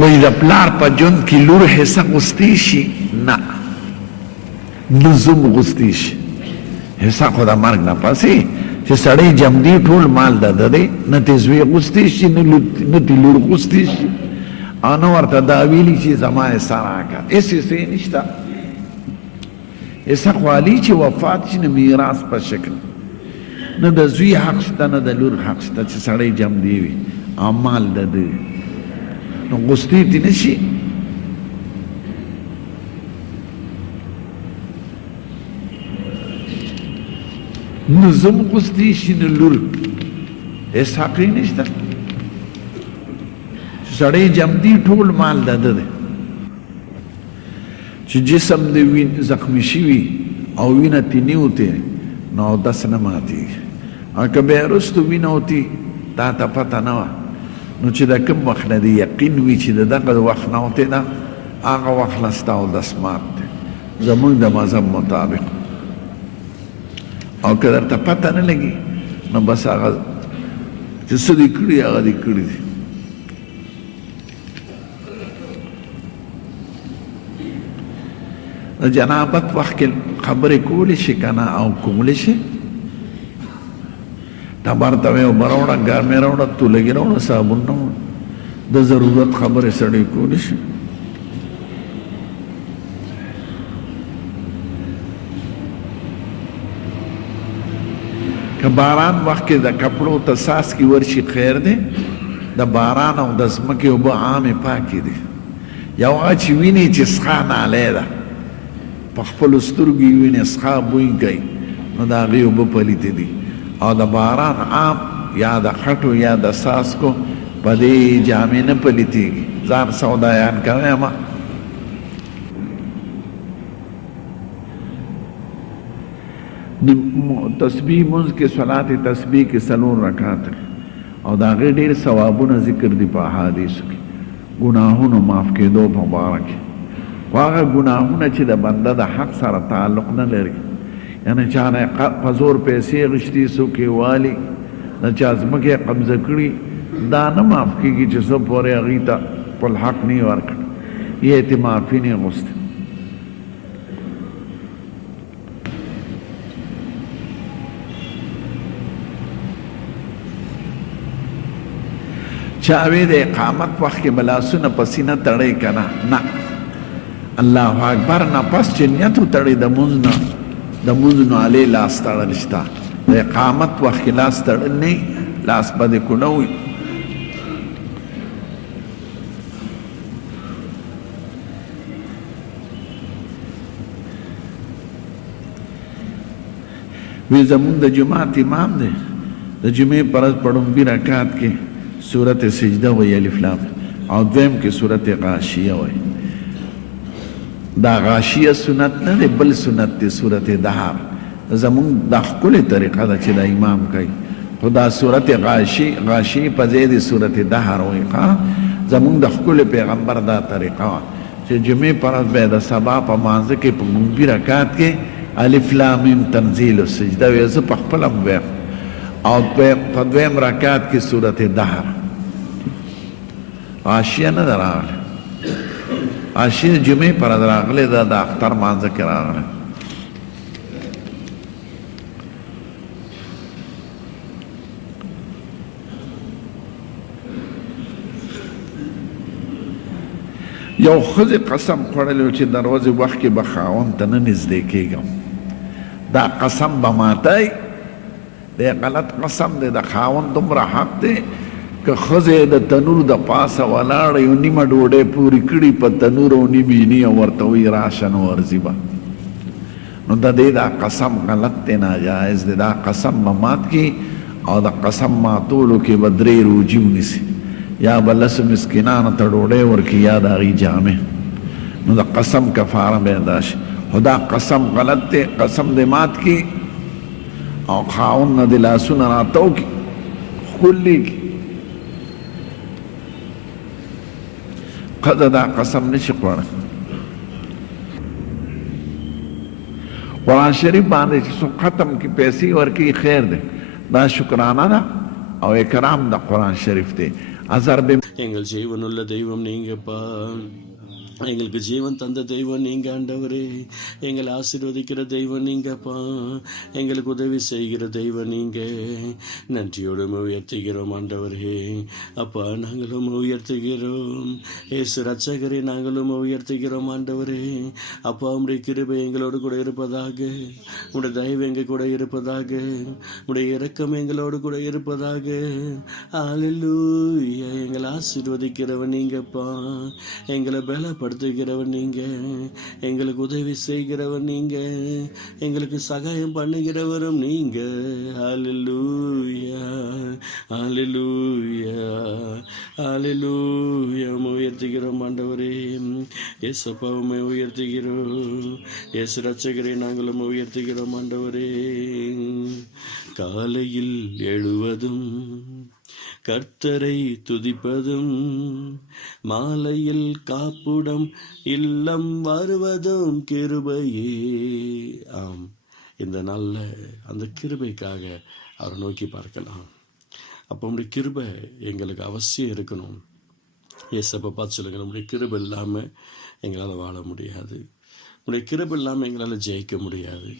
وی د پلار په ژوند کې لور حصه غوستی شي؟ نه، نه زوم غوستی شي. حصه خو د مرګ نه پسې چې سړی جمدي ټول مال د ده دی، نه ترې زوی غوستی شي نه ترې لور غوستی شي، او نه ورته دا ویلي چې زما حصه راکړه. هېڅ حصې نشته. حصه خو علي چې وفات شي نه میراث په شکل، نه د زوی حق شته نه د لور حق شته چې سړی جمدي وي او مال د ده نو غوستی دې نه شي. نه زوم غوستی شي نه لور، هېڅ حق یې نشته. سړی جمدي ټول مال د ده دی. چې جسم دې زخمی شوي او وینه ترې نه وتې نو اودس نه ماتېږي، او که بیا وروستو وینه وتي تا ته پته نه وه نو چې د کوم وخت نه دې یقین وي چې د دغه وخت نه وتې ده هغه وخت نه ستا اودس مات دی زموږ د مذهب مطابق. او که درته پته نه لګي نو بس هغه چې څه دې کړي هغه دې کړي دي. د جنابت وخت کې خبرې کولی شي که نه؟ او کولی شي. ټبر ته وې اوبه راوړه، ګرمې راوړه، تولګي راوړه، صابون راوړه. د ضرورت خبرې سړی کولی شي. که باران وخت کې د کپړو ته څاڅکي ورشي خیر دی. د باران او د ځمکې اوبه عامې پاکې دي. یو هغه چې ویني چې څښا نالی ده په خپلو سترګو یې وینې څښا بوی کوي نو د هغې اوبه پلیتې دي. او د باران عام یا د خټو یا د څاڅکو په دې جامې نه پلیتېږي. ځان سودایان کوی ما تسبیح منځ کې صلات تسبیح کې 4 رکعات او د هغې ډېر ثوابونه ذکر دي په احادیثو کې. ګناهونو معاف کېدو په باره کې خو هغه ګناهونه چې د بنده د حق سره تعلق نه لري، یعنی چا نه په زور پیسې غشتي، څوک یې والي، د چا ځمکې قبضه کړي، دا نه معاف کېږي چې څه پورې هغوی ته خپل حق نه یې ورکړ، یې ته معافي نه غوښتې. چا وی د اقامت وخت کې به لاسونه په سینه تړی که نه؟ نه. الله اکبر نه پس چې نیت وتړی د مونځ نه، د مونځ نو علی لاس تړل شته. د اقامت وخت کې لاس تړل نه، لاس به دې کونه وي. وی زمونږ د جماعت امام دی، د جمعې په ورځ په ړومبي رکعت کې سورت سجده وی الف لام، او دویم کې سورت غاشیه وی. دا غاشیه سنت نه دی بل سنت دی سورت دهر. زمونږ دا ښکلې طریقه ده چې دا امام کوي، خو دا سورت غاشی په ځای د سورت دهر وی. زمونږ د ښکلې پیغمبر دا طریقه وه چې جمعې په ورځ به یې د سبا په مانځه کې په ړومبي رکعت کې الف لام میم تنزیل السجده وی. زه په خپله م ویم او په دویم رکعت کې سورت دهر. غاشیه نه ده راغلی، غاشیه جمعې پر ورځ راغلی ده، د اختر مانځه کې راغلی. یو ښځې قسم خوړلی و چې د ورځې وخت کې به خاوند ته نه نږدې کېږم. دا قسم به ماتی دی، غلط قسم دی. د خاوند دومره حق دی که ښځې د تنور د پاسه ولاړه یو نیمه ډوډۍ پورې کړي په تنور او نیمې او ورته وایي راشه نو ورځي به، نو د دې دا قسم غلط دی، ناجایز دی. دا قسم به مات کړي او د قسم ماتولو کې به 3 روژې ونیسي، یا به 10 مسکینانو ته ډوډۍ ورکړي یا د هغې جامې، نو د قسم کفاره به ادا شي. خو دا قسم غلط دی، قسم دې مات کړي او خاوند نه د لاسونه راتاو کړي، ښکلې کړي. ښځه دا قسم نشي خوړلی. قرآن شریف باندې چې څوک ختم کړي پیسې ورکوي خیر دی، دا شکرانه ده او اکرام د قرآن شریف دی. azarbe எங்கள் ஜீவனுள்ள தெய்வம் நீங்கப்பா. எங்களுக்கு ஜீவன் தந்த தெய்வம் நீங்க ஆண்டவரே. எங்களை ஆசீர்வதிக்கிற தெய்வம் நீங்கப்பா. எங்களுக்கு உதவி செய்கிற தெய்வம் நீங்க. நன்றியோடு உயர்த்துகிறோம் ஆண்டவரே. அப்பா நாங்களும் உயர்த்துகிறோம். இயேசு ரட்சகரை நாங்களும் உயர்த்துகிறோம் ஆண்டவரே. அப்பா உம்முடைய கிருபை எங்களோடு கூட இருப்பதாக, உடைய தயவு எங்க கூட இருப்பதாக, உடைய இரக்கம் எங்களோடு கூட இருப்பதாக. அல்லேலூயா. எங்களை ஆசீர்வதிக்கிறவன் நீங்கப்பா. எங்களை பலப்படுத்துகிறவன் நீங்க. எங்களுக்கு உதவி செய்கிறவன் நீங்க. எங்களுக்கு சகாயம் பண்ணுகிறவரும் நீங்க. அல்லேலூயா, அல்லேலூயா, அல்லேலூயா. உயர்த்துகிறோம் ஆண்டவரே. இயேசுப்பாவை உயர்த்துகிறோம். இயேசு ரட்சகரை நாங்களும் உயர்த்துகிறோம் ஆண்டவரே. காலையில் எழுவதும் கர்த்தரை துதிப்பதும், மாலையில் காப்புடம் இல்லம் வருவதும் கிருபையே. ஆம், இந்த நல்ல அந்த கிருபைக்காக அவரை நோக்கி பார்க்கலாம். அப்போ நம்முடைய கிருபை எங்களுக்கு அவசியம் இருக்கணும். ஏசப்பா பார்த்து சொல்லுங்க, நம்முடைய கிருபை இல்லாமல் எங்களால் வாழ முடியாது. உடைய கிருபை இல்லாமல் எங்களால் ஜெயிக்க முடியாது.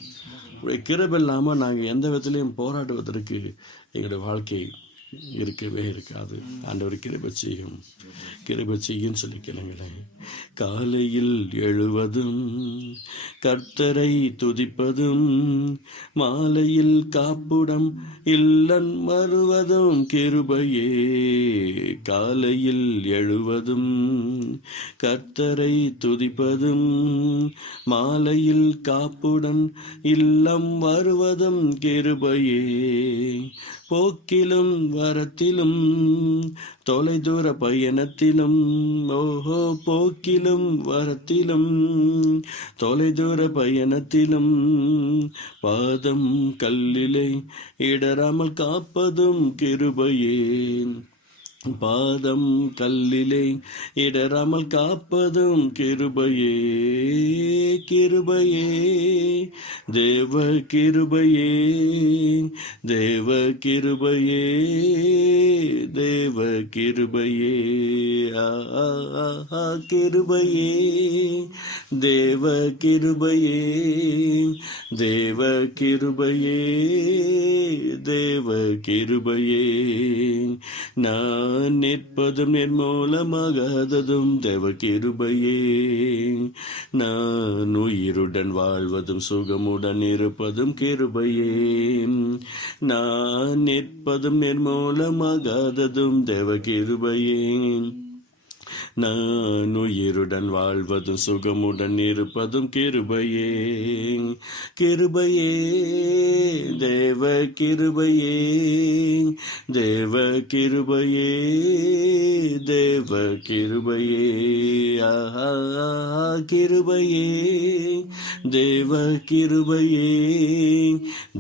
உடைய கிருபை இல்லாமல் நாங்கள் எந்த விதத்துலையும் போராடுவதற்கு எங்களுடைய வாழ்க்கை இருக்கவே இருக்காது. ஆண்டவர் கிருபை செய்யும், கிருபை செய்யும் சொல்லி கேளுங்களேன். காலையில் எழுவதும் கர்த்தரை துதிப்பதும், மாலையில் காப்புடம் இல்லன் வருவதும் கிருபையே. காலையில் எழுவதும் கர்த்தரை துதிப்பதும், மாலையில் காப்புடன் இல்லம் வருவதும் கிருபையே. போக்கிலும் வரத்திலும் தொலைதூர பயணத்திலும், ஓஹோ போக்கிலும் வரத்திலும் தொலைதூர பயணத்திலும், பாதம் கல்லிலே இடராமல் காப்பதும் கிருபையே. பாதம் கல்லிலே இடராமல் காப்பதும் கிருபையே. கிருபையே, தேவ கிருபையே, தேவ கிருபையே, தேவ கிருபையே. கிருபையே, தேவ கிருபையே, தேவ கிருபையே, தேவ கிருபையே. நான் நிற்பதும் நிர்மூலமாகாததும் தேவ கிருபையே. நான் உயிருடன் வாழ்வதும் சுகமுடன் இருப்பதும் கிருபையே. நான் நிற்பதும் நிர்மூலமாகாததும் தேவ கிருபையே. நான் உயிருடன் வாழ்வதும் சுகமுடன் இருப்பதும் கிருபையே. கிருபையே, தேவ கிருபையே, தேவ கிருபையே, தேவ கிருபையே. கிருபையே, தேவ கிருபையே,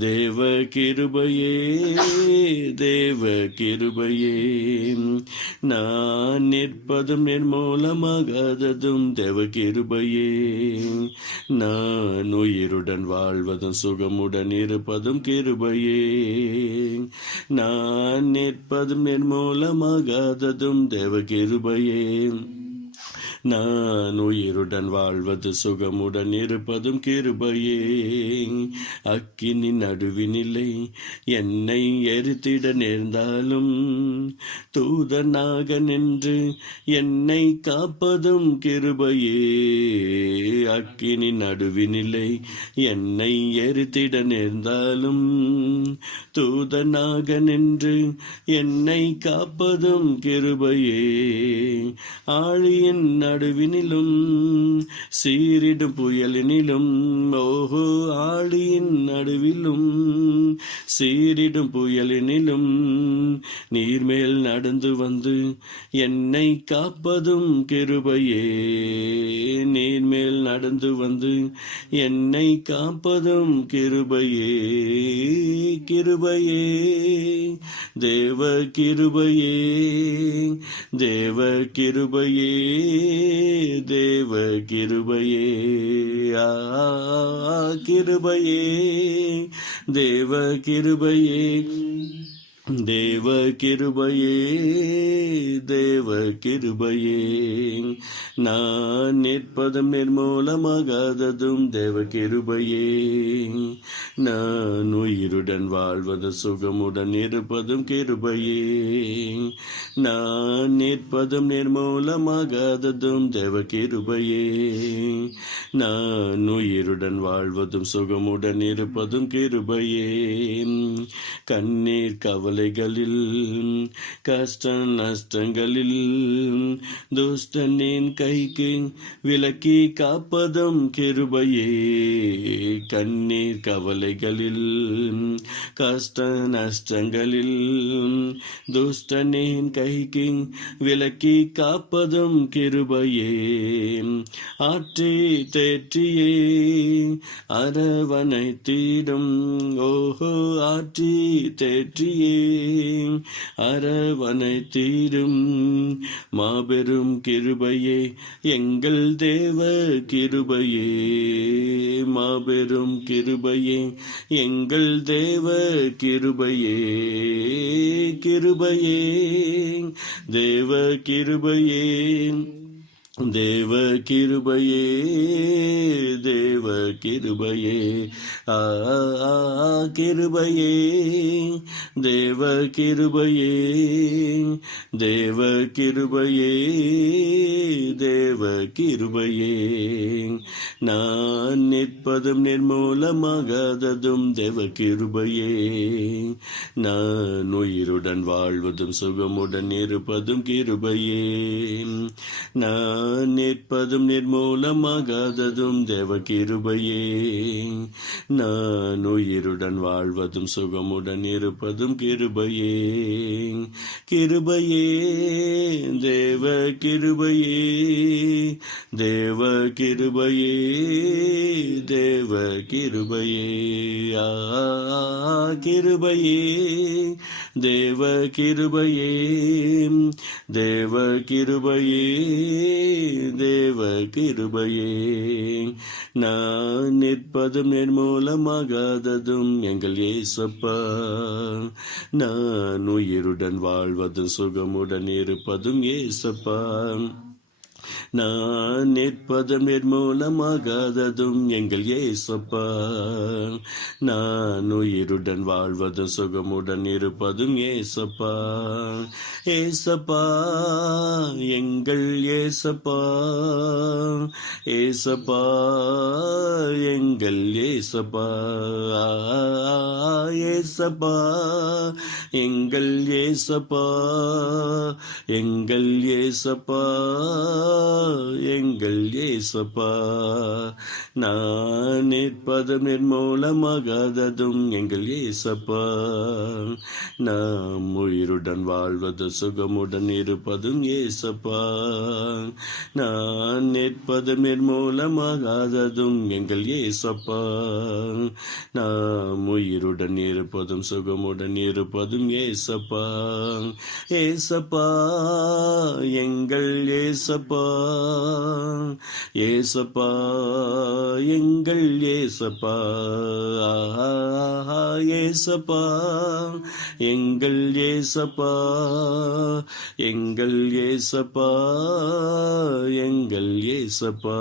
தேவ கிருபையே, தேவ கிருபையே. நான் நிற்பதும் நிர்மூலமாகாததும் தேவ கிருபையே. நான் உயிருடன் வாழ்வதும் சுகமுடன் இருப்பதும் கிருபையே. நான் நிற்பதும் நிர்மூலமாகாததும் தேவ கிருபையே. நான் உயிருடன் வாழ்வது சுகமுடன் இருப்பதும் கிருபையே. அக்கினி நடுவினில்லை என்னை எரித்திட நேர்ந்தாலும், தூதனாக நின்று என்னை காப்பதும் கிருபையே. அக்கினி நடுவினில்லை என்னை எரித்திட நேர்ந்தாலும், தூதனாக நின்று என்னை காப்பதும் கிருபையே. ஆழியின் நடுவினிலும் சீரிடும் புயலினிலும், ஓஹோ ஆழியின் நடுவிலும் சீரிடும் புயலினிலும், நீர்மேல் நடந்து வந்து என்னை காப்பதும் கிருபையே. நீர்மேல் நடந்து வந்து என்னை காப்பதும் கிருபையே. கிருபையே, தேவ கிருபையே, தேவ கிருபையே, தேவ கிருபையே. கிருபையே, தேவ கிருபையே, தேவ கிருபையே தேவ கிருபையே, நான் நிற்பதும் நிர்மூலமாகாததும் தேவ கிருபையே, நான் உயிருடன் வாழ்வது சுகமுடன் இருப்பதும் கிருபையே, நான் நிற்பதும் நிர்மூலமாகாததும் தேவ கிருபையே, நான் உயிருடன் வாழ்வதும் சுகமுடன் இருப்பதும் கிருபையே, கண்ணீர் கவலைகளில் கஷ்ட நஷ்டங்களில் துஷ்டனின் கைக்கு விலக்கி காப்பதும் கிருபையே, கண்ணீர் கவலைகளில் கஷ்ட நஷ்டங்களில் துஷ்டனின் கைக்கு விலக்கி காப்பதும் கிருபையே, ஆற்றி தேற்றியே அரவணைத்திடும் ஓஹோ ஆற்றி தேற்றியே அரவணைத்திடும் மாபெரும் கிருபையே எங்கள் தேவ கிருபையே, மாபெரும் கிருபையே எங்கள் தேவ கிருபையே, கிருபையே தேவ கிருபையே, தேவ கிருபையே தேவ கிருபையே, கிருபையே தேவ கிருபையே, தேவ கிருபையே தேவ கிருபையே, நான் நிற்பதும் நிர்மூலமாகாததும் தேவ கிருபையே, நான் உயிருடன் வாழ்வதும் சுகமுடன் இருப்பதும் கிருபையே, நான் நிற்பதும் நிர்மூலமாகாததும் தேவ கிருபையே, நான் உயிருடன் வாழ்வதும் சுகமுடன் இருப்பதும் கிருபையே, கிருபையே தேவ கிருபையே, தேவ கிருபையே தேவ கிருபையே, கிருபையே தேவ கிருபையே, தேவ கிருபையே தேவ கிருபையே, நான் நிற்பதும் நிர்மூலமாகாததும் எங்கள் இயேசப்பா, நான் உயிருடன் வாழ்வதும் சுகமுடன் இருப்பதும் இயேசப்பா, நான் நிற்பதும் நிர்மூலமாகாததும் எங்கள் இயேசப்பா, நான் உயிருடன் வாழ்வதும் சுகமுடன் இருப்பதும் இயேசப்பா, ஏசப்பா எங்கள் ஏசப்பா, ஏசப்பா எங்கள் ஏசப்பா, ஏசப்பா எங்கள் ஏசப்பா, எங்கள் ஏசப்பா எங்கள் ஏசப்பா, நான் நிற்பதும் நிர்மூலமாகாததும் எங்கள் ஏசப்பா, நாம் உயிருடன் வாழ்வது சுகமுடன் இருப்பதும் ஏசப்பா, நான் நிற்பதும் நிர்மூலமாகாததும் எங்கள் ஏசப்பா, நாம் உயிருடன் இருப்பதும் சுகமுடன் இருப்பதும் ஏசப்பா, ஏசப்பா எங்கள் ஏசப்பா, ஏசப்பா எங்கள் ஏசப்பா, ஏசப்பா எங்கள் ஏசப்பா, எங்கள் ஏசப்பா எங்கள் ஏசப்பா,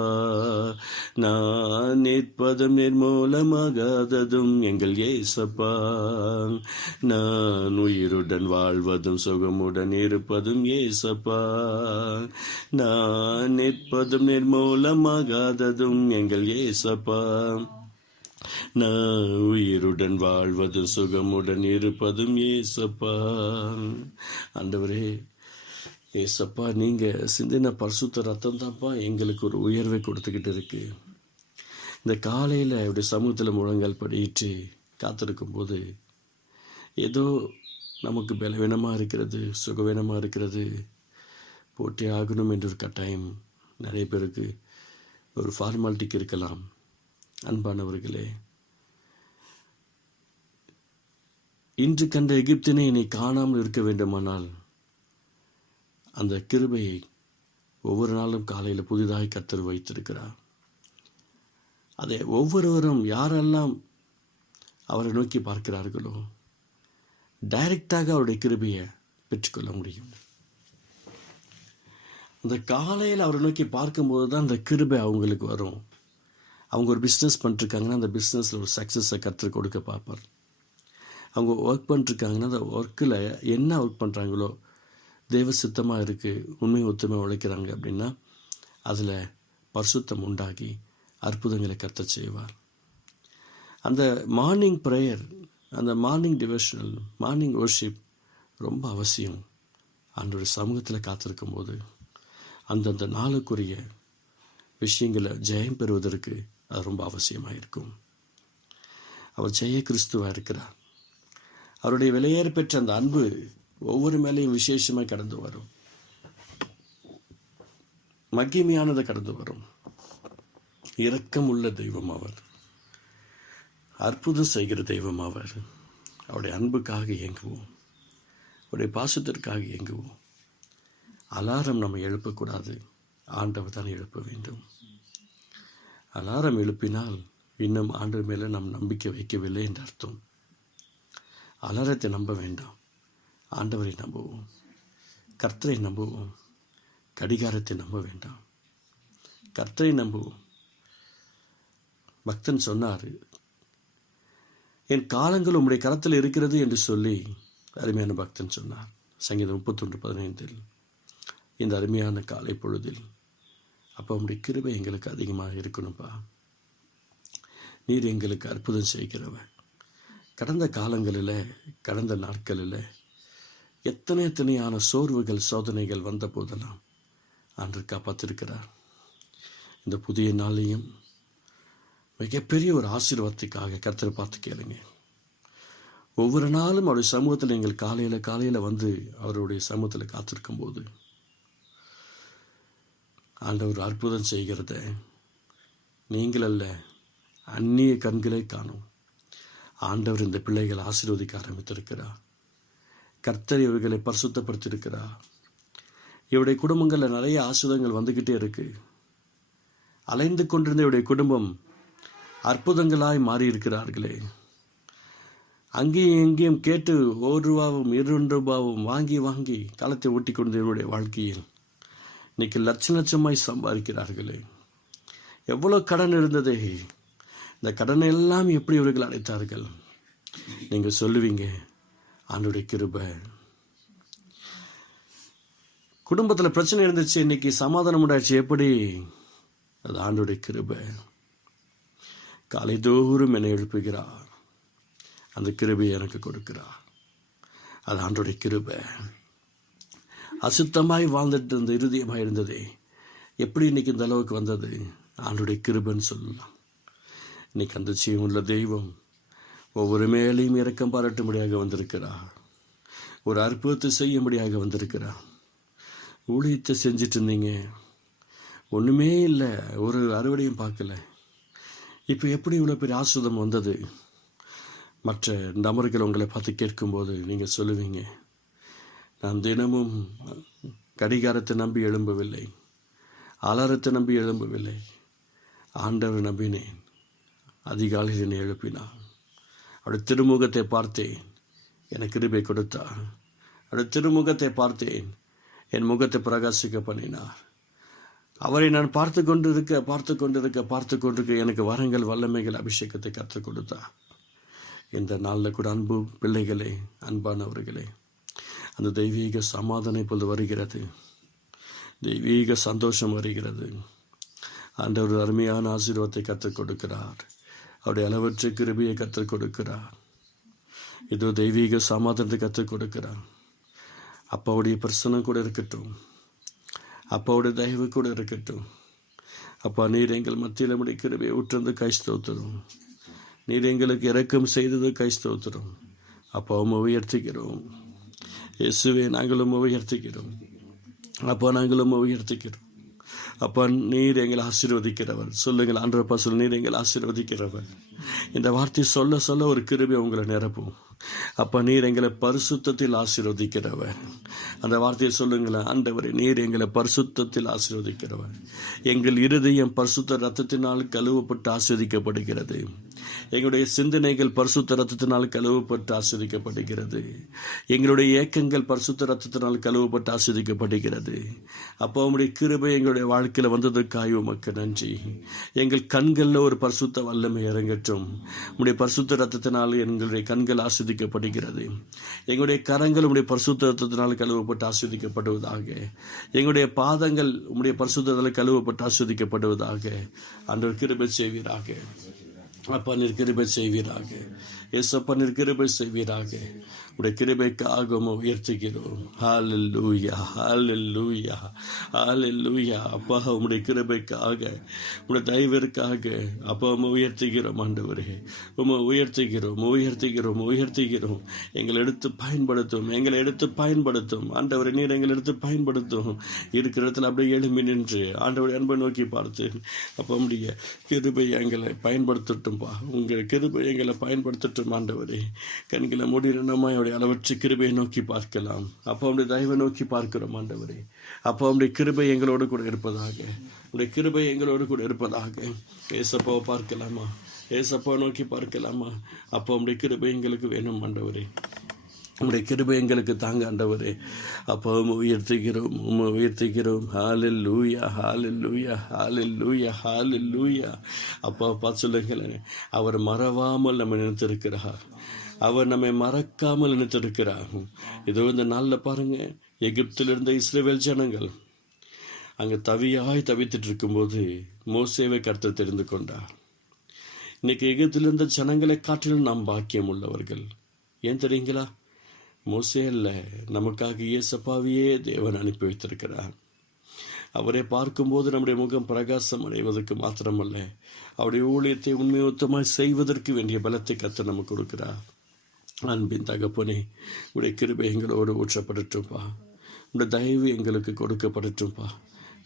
நான் நிற்பதும் நிர்மூலமாகாததும் எங்கள் ஏசப்பா, நான் உயிருடன் வாழ்வதும் சுகமுடன் இருப்பதும் ஏசப்பா, நான் நிற்பதும் நிர்மூலமாகாததும் எங்கள் ஏசப்பா, நான் உயிருடன் வாழ்வதும் சுகமுடன் இருப்பதும் ஏசப்பா. ஆண்டவரே ஏசப்பா, நீங்க சிந்தின பரிசுத்த ரத்தம் தான்ப்பா எங்களுக்கு ஒரு உயர்வை கொடுத்துக்கிட்டு இருக்கு. இந்த காலையில் இப்படி சமூகத்தில் முழங்கால் படியிட்டு காத்திருக்கும் போது ஏதோ நமக்கு பலவீனமாக இருக்கிறது, சுகவீனமாக இருக்கிறது, போட்டி ஆகணும் என்ற ஒரு கட்டாயம் நிறைய பேருக்கு ஒரு ஃபார்மாலிட்டிக்கு இருக்கலாம். அன்பானவர்களே, இன்று கண்ட எகிப்தினை இனி காணாமல் இருக்க வேண்டுமானால் அந்த கிருபையை ஒவ்வொரு நாளும் காலையில் புதிதாக கர்த்தர் வைத்திருக்கிறார். அதை ஒவ்வொருவரும் யாரெல்லாம் அவரை நோக்கி பார்க்கிறார்களோ, டைரெக்டாக அவருடைய கிருபையை பெற்றுக்கொள்ள முடியும். அந்த காலையில் அவரை நோக்கி பார்க்கும்போது தான் அந்த கிருபை அவங்களுக்கு வரும். அவங்க ஒரு பிஸ்னஸ் பண்ணிட்டுருக்காங்கன்னா அந்த பிஸ்னஸில் ஒரு சக்ஸஸை கற்றுக் கொடுக்க பார்ப்பார். அவங்க ஒர்க் பண்ணிட்டுருக்காங்கன்னா அந்த ஒர்க்கில் என்ன ஒர்க் பண்ணுறாங்களோ தெய்வ சித்தமாக இருக்குது, உண்மை ஒத்துமை உழைக்கிறாங்க அப்படின்னா அதில் பரிசுத்தம் உண்டாகி அற்புதங்களை கர்த்தர் செய்வார். அந்த மார்னிங் ப்ரேயர், அந்த மார்னிங் டிவோஷனல், மார்னிங் வர்ஷிப் ரொம்ப அவசியம். ஆண்டவருடைய சமூகத்தில் காத்திருக்கும் போது அந்தந்த நாளுக்குரிய விஷயங்களை ஜெயம் பெறுவதற்கு அது ரொம்ப அவசியமாக இருக்கும். அவர் ஜெய கிறிஸ்துவாக இருக்கிறார். அவருடைய விலையேற பெற்ற அந்த அன்பு ஒவ்வொரு மேலேயும் விசேஷமாக கடந்து வரும், மகிமையானது கடந்து வரும். இரக்கம் உள்ள தெய்வம் அவர், அற்புதம் செய்கிற தெய்வம் அவர். அவருடைய அன்புக்காக இயங்குவோம், அவருடைய பாசத்திற்காக இயங்குவோம். அலாரம் நம்ம எழுப்பக்கூடாது, ஆண்டவர் தான் எழுப்ப வேண்டும். அலாரம் எழுப்பினால் இன்னும் ஆண்டவர் மேலே நாம் நம்பிக்கை வைக்கவில்லை என்று அர்த்தம். அலாரத்தை நம்ப வேண்டாம், ஆண்டவரை நம்புவோம், கர்த்தரை நம்புவோம். கடிகாரத்தை நம்ப வேண்டாம், கர்த்தரை நம்புவோம். பக்தன் சொன்னார், என் காலங்கள் உம்முடைய கரத்தில் இருக்கிறது என்று சொல்லி அருமையான பக்தன் சொன்னார். சங்கீதம் 31:15. இந்த அருமையான காலை பொழுதில் அப்போ உம்முடைய கிருபை எங்களுக்கு அதிகமாக இருக்கணும்ப்பா. நீர் எங்களுக்கு அற்புதம் செய்கிறவன். கடந்த காலங்களில், கடந்த நாட்களில் எத்தனையான சோர்வுகள், சோதனைகள் வந்த போதெல்லாம் ஆண்டு காப்பாற்றிருக்கிறார். இந்த புதிய நாளையும் மிகப்பெரிய ஒரு ஆசீர்வாதத்துக்காக கர்த்தரை பார்த்து கேளுங்க. ஒவ்வொரு நாளும் அவருடைய சமூகத்தில் எங்கள் காலையில் வந்து அவருடைய சமூகத்தில் காத்திருக்கும் போது ஆண்டவர் அற்புதம் செய்கிறத நீங்கள் அல்ல, அந்நிய கண்களை காணும். ஆண்டவர் இந்த பிள்ளைகளை ஆசீர்வதிக்க ஆரம்பித்திருக்கிறார். கர்த்தர் இவர்களை பரிசுத்தப்படுத்தியிருக்கிறார். இவருடைய குடும்பங்களில் நிறைய ஆசீர்வாதங்கள் வந்துக்கிட்டே இருக்கு. அலைந்து கொண்டிருந்த இவருடைய குடும்பம் அற்புதங்களாய் மாறி இருக்கிறார்களே. அங்கேயும் எங்கேயும் கேட்டு ₹1 ₹2 வாங்கி காலத்தை ஓட்டி கொண்டு இவருடைய வாழ்க்கையில் இன்னைக்கு லட்சமாய் சம்பாதிக்கிறார்களே. எவ்வளோ கடன் இருந்ததே, இந்த கடனை எல்லாம் எப்படி இவர்கள் அடைத்தார்கள்? நீங்கள் சொல்லுவீங்க, ஆண்டவருடைய கிருபை. குடும்பத்தில் பிரச்சனை இருந்துச்சு, இன்னைக்கு சமாதானம் உண்டாச்சு. எப்படி? அது ஆண்டவருடைய கிருபை. காலை தோறும் என்னை எழுப்புகிறார், அந்த கிருபையை எனக்கு கொடுக்கிறார். அது ஆண்டவருடைய கிருபை. அசுத்தமாய் வாழ்ந்துட்டு இருந்த இருதயமாக இருந்ததே, எப்படி இன்னைக்கு இந்த அளவுக்கு வந்தது? ஆண்டவருடைய கிருபைன்னு சொல்லலாம். இன்னைக்கு அந்த ஜீவனுள்ள தெய்வம் ஒவ்வொரு மேலையும் இரக்கம் பாராட்டும்படியாக வந்திருக்கிறார். ஒரு அற்புதத்தை செய்யும்படியாக வந்திருக்கிறார். ஊழியத்தை செஞ்சிட்டு இருந்தீங்க, ஒன்றுமே இல்லை, ஒரு அறுவடையும் பார்க்கல. இப்போ எப்படி இவ்வளோ பெரிய ஆசுதம் வந்தது? மற்ற நபர்கள் உங்களை பார்த்து கேட்கும்போது நீங்கள் சொல்லுவீங்க, நான் தினமும் கடிகாரத்தை நம்பி எழும்பவில்லை, அலாரத்தை நம்பி எழும்பவில்லை, ஆண்டவர் நம்பினேன். அதிகாலையில் என்னை எழுப்பினார். அவருடைய திருமுகத்தை பார்த்தேன், எனக்கு கிருபை கொடுத்தார். அவருடைய திருமுகத்தை பார்த்தேன், என் முகத்தை பிரகாசிக்க பண்ணினார். அவரை நான் பார்த்து கொண்டிருக்க எனக்கு வரங்கள், வல்லமைகள், அபிஷேகத்தை கற்றுக் கொடுத்தார். இந்த நாளில் கூட அன்பு பிள்ளைகளே, அன்பானவர்களே, அந்த தெய்வீக சமாதானம் இப்பொழுது வருகிறது, தெய்வீக சந்தோஷம் வருகிறது. ஆண்டவர் அருமையான ஆசீர்வாதத்தை கற்றுக் கொடுக்கிறார். அவருடைய அளவற்ற கிருபையை கற்றுக் கொடுக்கிறார். இதோ தெய்வீக சமாதானத்தை கற்றுக் கொடுக்கிறார். அப்பாவுடைய பிரசன்னம் கூட இருக்கட்டும், அப்பாவுடைய தயவு கூட இருக்கட்டும். அப்பா, நீர் எங்கள் மத்தியில் நம்முடைய கிருபையை ஊற்றுந்து கை ஸ்தோத்திரம். நீர் எங்களுக்கு இரக்கம் செய்தது கை ஸ்தோத்திரம். அப்பா, உம்மை உயர்த்துகிறோம். இயேசுவே, நாங்களும் உயர்த்துகிறோம். அப்பா, நாங்களும் உயர்த்துகிறோம். அப்பா, நீர் எங்களை ஆசீர்வதிக்கிறவர். சொல்லுங்கள், ஆண்டவரப்பா சொல்லு, நீர் எங்களை ஆசீர்வதிக்கிறவர். இந்த வார்த்தை சொல்ல சொல்ல ஒரு கிருபை உங்களை நிரப்பும். அப்பா, நீர் எங்களை பரிசுத்தத்தில் ஆசீர்வதிக்கிறவர். அந்த வார்த்தையை சொல்லுங்களேன், ஆண்டவரே, நீர் எங்களை பரிசுத்தத்தில் ஆசீர்வதிக்கிறவர். எங்கள் இருதயம் பரிசுத்த இரத்தத்தினால் கழுவப்பட்டு ஆசீர்வதிக்கப்படுகிறது. எங்களுடைய சிந்தனைகள் பரிசுத்த ரத்தத்தினால் கழுவப்பட்டு ஆஸ்வதிக்கப்படுகிறது. எங்களுடைய ஏக்கங்கள் பரிசுத்த ரத்தத்தினால் கழுவப்பட்டு ஆஸ்வதிக்கப்படுகிறது. அப்போ உம்முடைய கிருபை எங்களுடைய வாழ்க்கையில் வந்ததற்காக உமக்கு நன்றி. எங்கள் கண்களில் ஒரு பரிசுத்த வல்லமை இறங்கட்டும். உம்முடைய பரிசுத்த ரத்தத்தினால் எங்களுடைய கண்கள் ஆஸ்வதிக்கப்படுகிறது. எங்களுடைய கரங்கள் உம்முடைய பரிசுத்த ரத்தத்தினால் கழுவப்பட்டு ஆஸ்வதிக்கப்படுவதாக. எங்களுடைய பாதங்கள் உம்முடைய பரிசுத்தத்தால் கழுவப்பட்டு ஆஸ்வதிக்கப்படுவதாக. ஆண்டவர் கிருபை செய்வீராக. அப்பா நீர் கிருபை செய்வீராக. ஏசப்பா நீர் கிருபை செய்வீராக. உடைய கிருபைக்காக உயர்த்துகிறோம். ஹல்லேலூயா, ஹல்லேலூயா, ஹல்லேலூயா. அப்பா உம்முடைய கிருபைக்காக, உடைய தயவிற்காக அப்பா உயர்த்துகிறோம். ஆண்டவரே உயர்த்துகிறோம், உயர்த்துகிறோம், உயர்த்துகிறோம். எங்களை எடுத்து பயன்படுத்தும், எங்களை எடுத்து பயன்படுத்தும். ஆண்டவரை நீர் எங்களை எடுத்து பயன்படுத்தும். இருக்கிற இடத்துல அப்படியே எழும்பி நின்று ஆண்டவரை அன்பை நோக்கி பார்த்து அப்போ உடைய கிருபை எங்களை பயன்படுத்தட்டும்பா. உங்கள் கிருபை எங்களை பயன்படுத்தட்டும். ஆண்டவரே கண்களை மூடினமாய் அளவற்ற கிருபையை நோக்கி பார்க்கலாம். அப்போ அவனுடைய தயவை நோக்கி பார்க்கிறோம். ஆண்டவரே அப்போ அவனுடைய கிருபை எங்களோடு கூட இருப்பதாக. உடைய கிருபை எங்களோடு கூட இருப்பதாக. ஏசப்பாவை பார்க்கலாமா? ஏசப்பாவை நோக்கி பார்க்கலாமா? அப்போ அவனுடைய கிருபை எங்களுக்கு வேணும். ஆண்டவரே உம்முடைய கிருபை எங்களுக்கு தாங்க. ஆண்டவரே அப்போ உயர்த்துகிறோம், உயர்த்துகிறோம். ஹல்லேலூயா, ஹல்லேலூயா, ஹல்லேலூயா, ஹல்லேலூயா. அப்பா சொல்லுங்களேன், அவர் மறவாமல் நம்ம நினைத்திருக்கிறார். அவர் நம்மை மறக்காமல் நினைத்திருக்கிறார். இதோ இந்த நாளில் பாருங்க, எகிப்தில் இருந்த இஸ்ரவேல் ஜனங்கள் அங்கே தவித்துட்டு இருக்கும்போது மோசேவை கர்த்தர் தெரிந்து கொண்டார். இன்னைக்கு எகிப்தில் இருந்த ஜனங்களை காட்டிலும் நாம் பாக்கியம் உள்ளவர்கள். ஏன் தெரியுங்களா? மோசே இல்லை, நமக்காக இயேசப்பாவையே தேவன் அனுப்பி வைத்திருக்கிறார். அவரை பார்க்கும்போது நம்முடைய முகம் பிரகாசம் அடைவதற்கு மாத்திரமல்ல, அவருடைய ஊழியத்தை உண்மையுத்தமாய் செய்வதற்கு வேண்டிய பலத்தை கர்த்தர் நமக்கு கொடுக்கிறார். அன்பின் தகப்பனே உடைய கிருபை எங்களோடு ஊற்றப்படட்டும்பா. உடைய தயவு எங்களுக்கு கொடுக்கப்படட்டும்பா.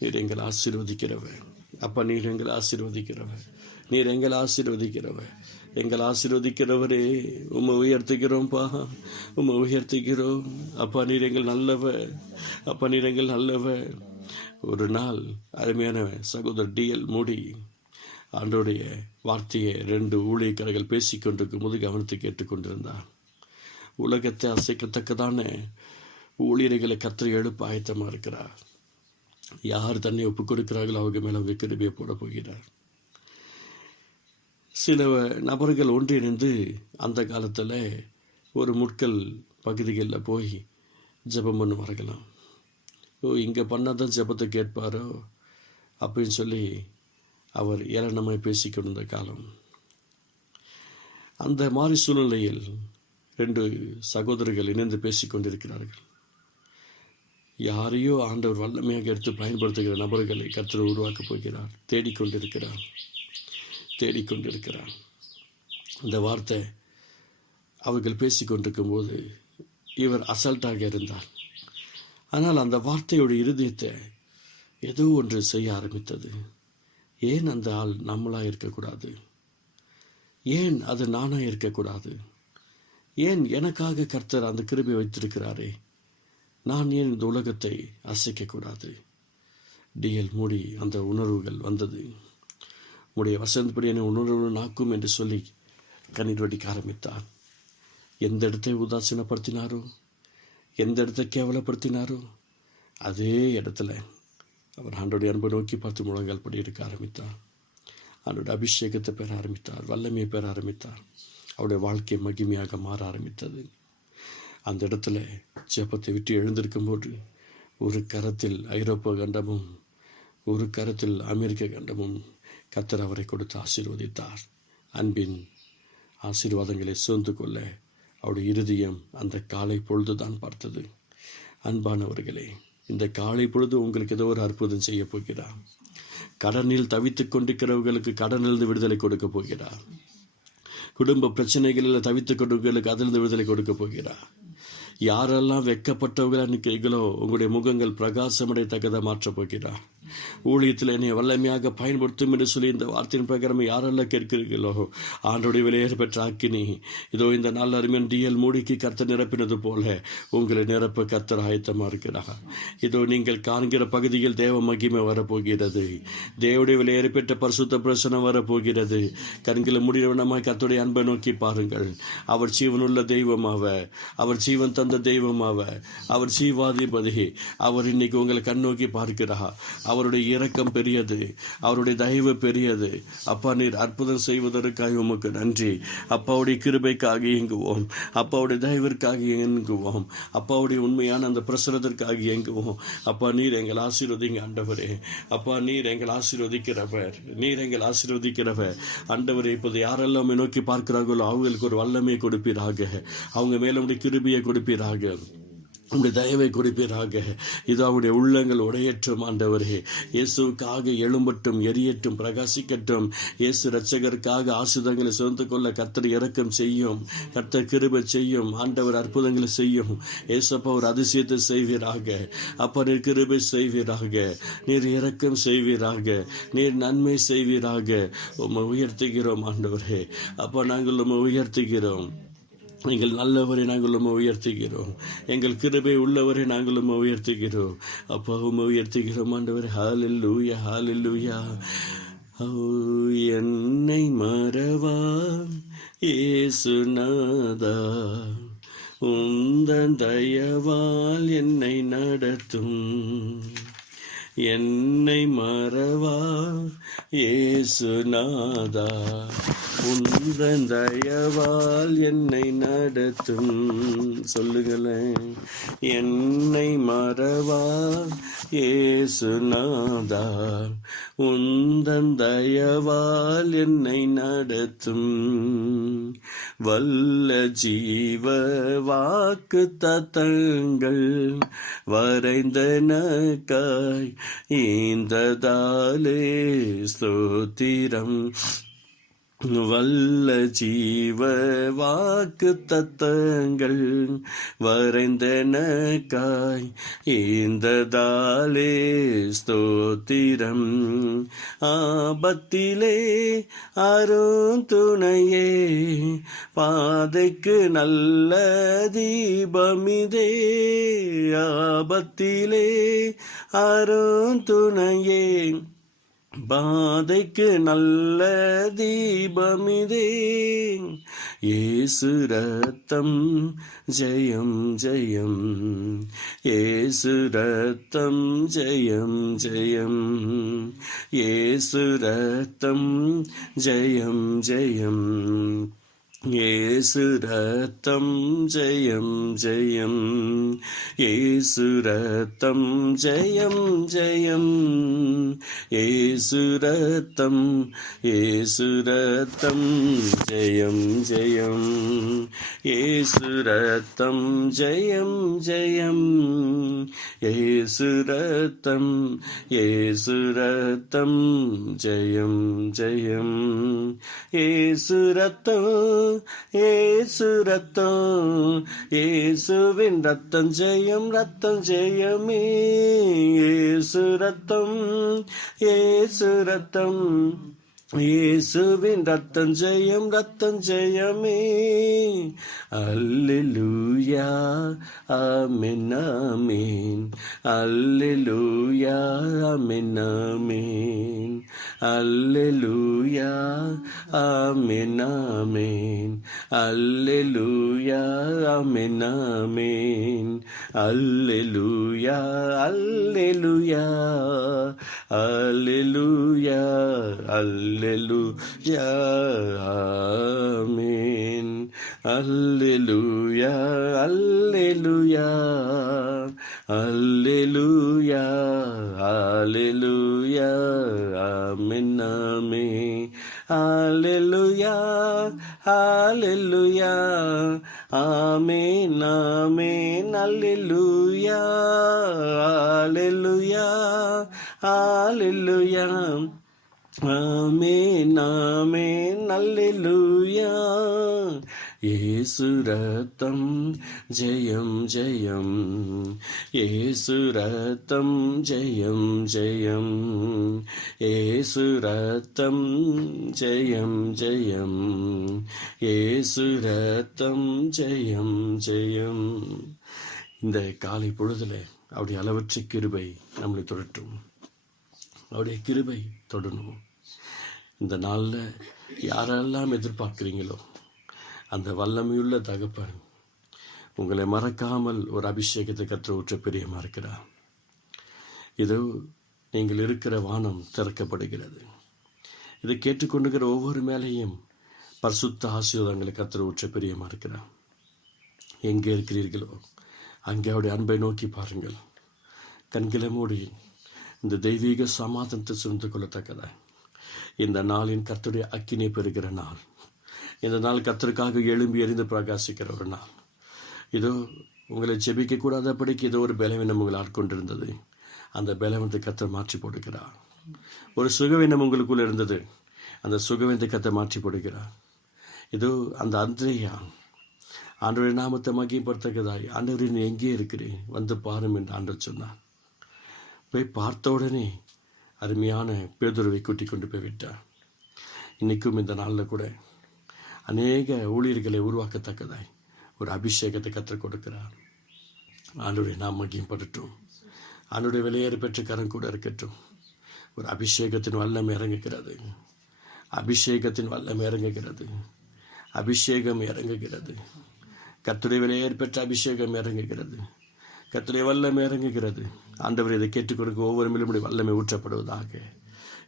நீர் எங்களை ஆசீர்வதிக்கிறவர். அப்பா நீர் எங்களை ஆசீர்வதிக்கிறவர். நீர் எங்களை ஆசீர்வதிக்கிறவர். எங்களை ஆசீர்வதிக்கிறவரே உம்மை உயர்த்துகிறோம்ப்பா, உம்மை உயர்த்துகிறோம். அப்பா நீர் எங்கள் நல்லவர். அப்பா நீர் எங்கள் நல்லவர். ஒரு நாள் அருமையான சகோதரர் டிஎல் மூடி ஆண்டோடைய வார்த்தையை 2 ஊழியக்காரர்கள் பேசிக்கொண்டிருக்கும் போது கவனித்து கேட்டுக்கொண்டிருந்தார். உலகத்தை அசைக்கத்தக்கதான ஊழியர்களை கர்த்தர் எழுப்ப ஆயத்தமாக இருக்கிறார். யார் தன்னை ஒப்புக் கொடுக்கிறார்களோ அவங்க மேலே அவங்க கிருபையை போட போகிறார். சில நபர்கள் ஒன்றிணைந்து அந்த காலத்தில் ஒரு முட்கள் பகுதிகளில் போய் ஜெபம் பண்ணுவார்களாம். இங்கே பண்ணால் தான் ஜெபத்தை கேட்பாரோ அப்படின்னு சொல்லி அவர் ஏளனமாய் பேசிக்கொண்டிருந்த காலம். அந்த மாதிரி சூழ்நிலையில் 2 சகோதரர்கள் இணைந்து பேசிக்கொண்டிருக்கிறார்கள். யாரையோ ஆண்டவர் வல்லமையாக எடுத்து பயன்படுத்துகிற நபர்களை கர்த்தர் உருவாக்கப் போகிறார். தேடிக்கொண்டிருக்கிறார். இந்த வார்த்தை அவர்கள் பேசிக்கொண்டிருக்கும் போது இவர் அசல்ட்டாக இருந்தார். ஆனால் அந்த வார்த்தையோட இருதயத்தை ஏதோ ஒன்று செய்ய ஆரம்பித்தது. ஏன் அந்த ஆள் நம்மளாக இருக்கக்கூடாது? ஏன் அது நானாக இருக்கக்கூடாது? ஏன் எனக்காக கர்த்தர் அந்த கிருபை வைத்திருக்கிறாரே, நான் ஏன் இந்த உலகத்தை அசைக்கக்கூடாது? டிஎல் மூடி அந்த உணர்வுகள் வந்தது. உடைய வசந்தப்படி என்னை உணர்வு நாக்கும் என்று சொல்லி கண்ணீர் வடிக்க ஆரம்பித்தார். எந்த இடத்தை உதாசீனப்படுத்தினாரோ, எந்த இடத்தை கேவலப்படுத்தினாரோ அதே இடத்துல அவர் ஆண்டோடைய அன்பை நோக்கி பார்த்து முழங்கால் படி எடுக்க ஆரம்பித்தார். அவருடைய அபிஷேகத்தை பெற ஆரம்பித்தார். வல்லமையை பெற ஆரம்பித்தார். அவருடைய வாழ்க்கை மகிமையாக மாற ஆரம்பித்தது. அந்த இடத்துல ஜெபத்தை விட்டு எழுந்திருக்கும்போது ஒரு கரத்தில் ஐரோப்பா கண்டமும் ஒரு கரத்தில் அமெரிக்க கண்டமும் கர்த்தர் அவரை கொடுத்து ஆசீர்வதித்தார். அன்பின் ஆசீர்வாதங்களை சூழ்ந்து கொள்ள அவருடைய இருதயம் அந்த காலை பொழுது தான் பார்த்தது. அன்பானவர்களே, இந்த காலை பொழுது உங்களுக்கு ஏதோ ஒரு அற்புதம் செய்ய போகிறார். கடனில் தவித்துக் கொண்டிருக்கிறவர்களுக்கு கடனிலிருந்து விடுதலை கொடுக்க போகிறார். குடும்ப பிரச்சனைகளில் தவித்துக் கொண்டவர்களுக்கு அதிலிருந்து விடுதலை கொடுக்க போகிறார். யாரெல்லாம் வெக்கப்பட்டவர்களாக நிற்கிறீர்களோ உங்களுடைய முகங்கள் பிரகாசமடையத்தக்கதாக மாற்றப் போகிறார். ஊழியத்தில் என்னை வல்லமையாக பயன்படுத்தும் என்று சொல்லி இந்த வார்த்தையின் பிரகாரம் யாரெல்லாம் கேட்கிறீர்களோ ஆண்டோடைய விலையேற பெற்ற அக்கினி இதோ இந்த நாள் அருமையன் டிஎல் மூடிக்கு கர்த்தர் நிரப்பினது போல உங்களை நிரப்ப கர்த்தர் ஆயத்தமாக இருக்கிறார். இதோ நீங்கள் காண்கிற பகுதியில் தேவ மகிமை வரப்போகிறது. தேவனுடைய விலையேற பெற்ற பரிசுத்த பிரசனம் வரப்போகிறது. கண்களை முடிவனமாய் கர்த்தருடைய அன்பை நோக்கி பாருங்கள். அவர் ஜீவனுள்ள தெய்வமாவ, அவர் ஜீவன் தந்த தெய்வமாவ, அவர் ஜீவாதிபதி. அவர் இன்னைக்கு உங்களை கண்ணோக்கி பார்க்கிறார். அவருடைய இரக்கம் பெரியது, அவருடைய தயவு பெரியது. அப்பா, நீர் அற்புதம் செய்வதற்காக உமக்கு நன்றி. அப்பாவுடைய கிருபைக்காக இயங்குவோம், அப்பாவுடைய தயவிற்காக இயங்குவோம், அப்பாவுடைய உண்மையான அந்த பிரசனத்திற்காக இயங்குவோம். அப்பா, நீர் எங்கள் ஆசீர்வதிங்க ஆண்டவரே. அப்பா, நீர் எங்கள் ஆசீர்வதிக்கிறவர், நீர் எங்கள் ஆசீர்வதிக்கிறவர். ஆண்டவரே, இப்போது யாரெல்லாம் நோக்கி பார்க்கிறார்களோ அவங்களுக்கு ஒரு வல்லமையை கொடுப்பீராக, அவங்க மேல உடைய கிருபையை கொடுப்பீராக, உடைய தயவை கொடுப்பீராக. இது அவருடைய உள்ளங்கள் உடையற்றும் ஆண்டவரே. இயேசுக்காக எழும்பட்டும், எரியட்டும், பிரகாசிக்கட்டும். இயேசு இரட்சகருக்காக ஆசிர்வாதங்களை சுமந்து கொள்ள கர்த்தர் இரக்கம் செய்யும், கர்த்தர் கிருபை செய்யும், ஆண்டவர் அற்புதங்களை செய்யும். இயேசப்பா ஒரு அதிசயத்தை செய்வீராக. அப்பா, நீர் கிருபை செய்வீராக, நீர் இரக்கம் செய்வீராக, நீர் நன்மை செய்வீராக. உம்மை உயர்த்துகிறோம் ஆண்டவரே. அப்பா, நாங்கள் உம்மை உயர்த்துகிறோம். எங்கள் நல்லவரை நாங்கள் உம்மை உயர்த்துகிறோம், எங்கள் கிருபை உள்ளவரை நாங்கள் உம்மை உயர்த்துகிறோம். அப்பா, உம்மை உயர்த்துகிறோம் ஆண்டவரே. ஹல்லேலூயா, ஹல்லேலூயா. என்னை மறவா இயேசுநாதா, உந்தன் தயவால் என்னை நடத்தும். என்னை மறவா இயேசுநாதா, உந்தன் தயவால் என்னை நடத்தும். சொல்லுங்களேன். என்னை மறவா இயேசுநாதா, உந்தன் தயவால் என்னை நடத்தும். வல்ல ஜீவ வாக்கு தத்தங்கள் வரைந்தனக்காய் ஈந்ததாலே ஸ்தோத்திரம். வல்ல ஜீவ வாக்கு தத்தங்கள் வரைந்தனக்காய் ஈந்ததாலே ஸ்தோத்திரம். ஆபத்திலே அருந்துணையே, பாதைக்கு நல்ல தீபமிதே. ஆபத்திலே அருந்துணையே, பாதைக்கு நல்ல தீபமிதே. இயேசு ரத்தம் ஜெயம் ஜெயம், இயேசு ரத்தம் ஜெயம் ஜெயம், இயேசு ரத்தம் ஜெயம் ஜெயம், இயேசு ரத்தம் ஜெயம் ஜெயம், இயேசு ரத்தம் ஜெயம் ஜெயம், இயேசு ரத்தம், இயேசு ரத்தம் ஜெயம் ஜெயம், இயேசு ரத்தம் ஜெயம் ஜெயம், இயேசு ரத்தம், இயேசு ரத்தம் ஜெயம் ஜெயம், இயேசு ரத்தம், இயேசு ரத்தம், இயேசுவின் ரத்தம் ஜெயம், ரத்தம் ஜெயமே. இயேசு ரத்தம், இயேசு ரத்தம், இயேசுவின் ரத்தம் ஜெயம், ரத்தம் ஜெயமே. அல்லேலூயா, ஆமென் ஆமென், அல்லேலூயா, ஆமென் ஆமென், அல்லேலூயா, ஆமென் ஆமென், அல்லேலூயா, ஆமென் ஆமென், அல்லேலூயா, அல்லேலூயா, அல்லேலூயா, அல்லேலூயா, ஆமென், அல்லேலூயா, அல்லேலூயா, அல்லேலூயா, அல்லேலூயா, ஆமென் ஆமென், அல்லேலூயா, அல்லேலூயா, ஆமென் ஆமென், அல்லேலூயா, அல்லேலூயா, அல்லேலூயா, ஆமென் ஆமென், அல்லேலூயா. ஏசு ரத்தம் ஜெயம் ஜெயம், ஏசு ரத்தம் ஜெயம் ஜெயம், ஏசு ரத்தம் ஜெயம் ஜெயம், ஏசு ரத்தம் ஜெயம் ஜெயம். இந்த காலை பொழுதில் அவருடைய அளவற்ற கிருபை நம்மளை தொடட்டும். அவருடைய கிருபை தொடணும். இந்த நாளில் யாரெல்லாம் எதிர்பார்க்குறீங்களோ அந்த வல்லமையுள்ள தகப்பன் உங்களை மறக்காமல் ஒரு அபிஷேகத்தை கற்று ஊற்ற பிரியமாக இருக்கிறார். இதோ நீங்கள் இருக்கிற வானம் திறக்கப்படுகிறது. இதை கேட்டுக்கொண்டுகிற ஒவ்வொரு மேலேயும் பரிசுத்த ஆசீர்வாதங்களை கற்று ஊற்ற பிரியமாக இருக்கிறார். எங்கே இருக்கிறீர்களோ அங்கே அவருடைய அன்பை நோக்கி பாருங்கள். கண்களை மூடி இந்த தெய்வீக சமாதானத்தை சுமந்து கொள்ளத்தக்கதா இந்த நாளின் கர்த்தருடைய அக்கினை பெறுகிற நாள். இந்த நாள் கர்த்தருக்காக எழும்பி எறிந்து பிரகாசிக்கிற ஒரு நாள். இதோ உங்களை ஜெபிக்க கூடாதபடிக்கு ஏதோ ஒரு பலவீனம் உங்களை ஆட்கொண்டிருந்தது. அந்த பலவீனத்தை கர்த்தர் மாற்றி போடுகிறார். ஒரு சுகவீனம் உங்களுக்குள் இருந்தது. அந்த சுகவீனத்தை கர்த்தர் மாற்றி போடுகிறார். இதோ அந்த அந்திரேயா ஆண்டவருடைய நாமத்தை மகிமைப்படுத்தக்கதாய், ஆண்டவரே நீ எங்கே இருக்கிறேன் வந்து பாரும் என்று ஆண்டவர் சொன்னார். போய் பார்த்த உடனே அருமையான பேதுருவை கூட்டி கொண்டு போய் விட்டார். இன்றைக்கும் இந்த நாளில் கூட அநேக ஊழியர்களை உருவாக்கத்தக்கதாய் ஒரு அபிஷேகத்தை கற்றுக் கொடுக்கிறார். ஆண்டவருடைய நாம் மகிமைப்படட்டும். ஆண்டவருடைய வெளியேறு பெற்ற கரம் கூட இருக்கட்டும். ஒரு அபிஷேகத்தின் வல்லம் இறங்குகிறது. அபிஷேகத்தின் வல்லம் இறங்குகிறது. அபிஷேகம் இறங்குகிறது. கர்த்தருடைய வெளியேறு பெற்ற அபிஷேகம் இறங்குகிறது. கர்த்தருடைய வல்லமை இறங்குகிறது. ஆண்டவர் இதை கேட்டுக்கொடுக்க ஒவ்வொரு மேலும் வல்லமை ஊற்றப்படுவதாக.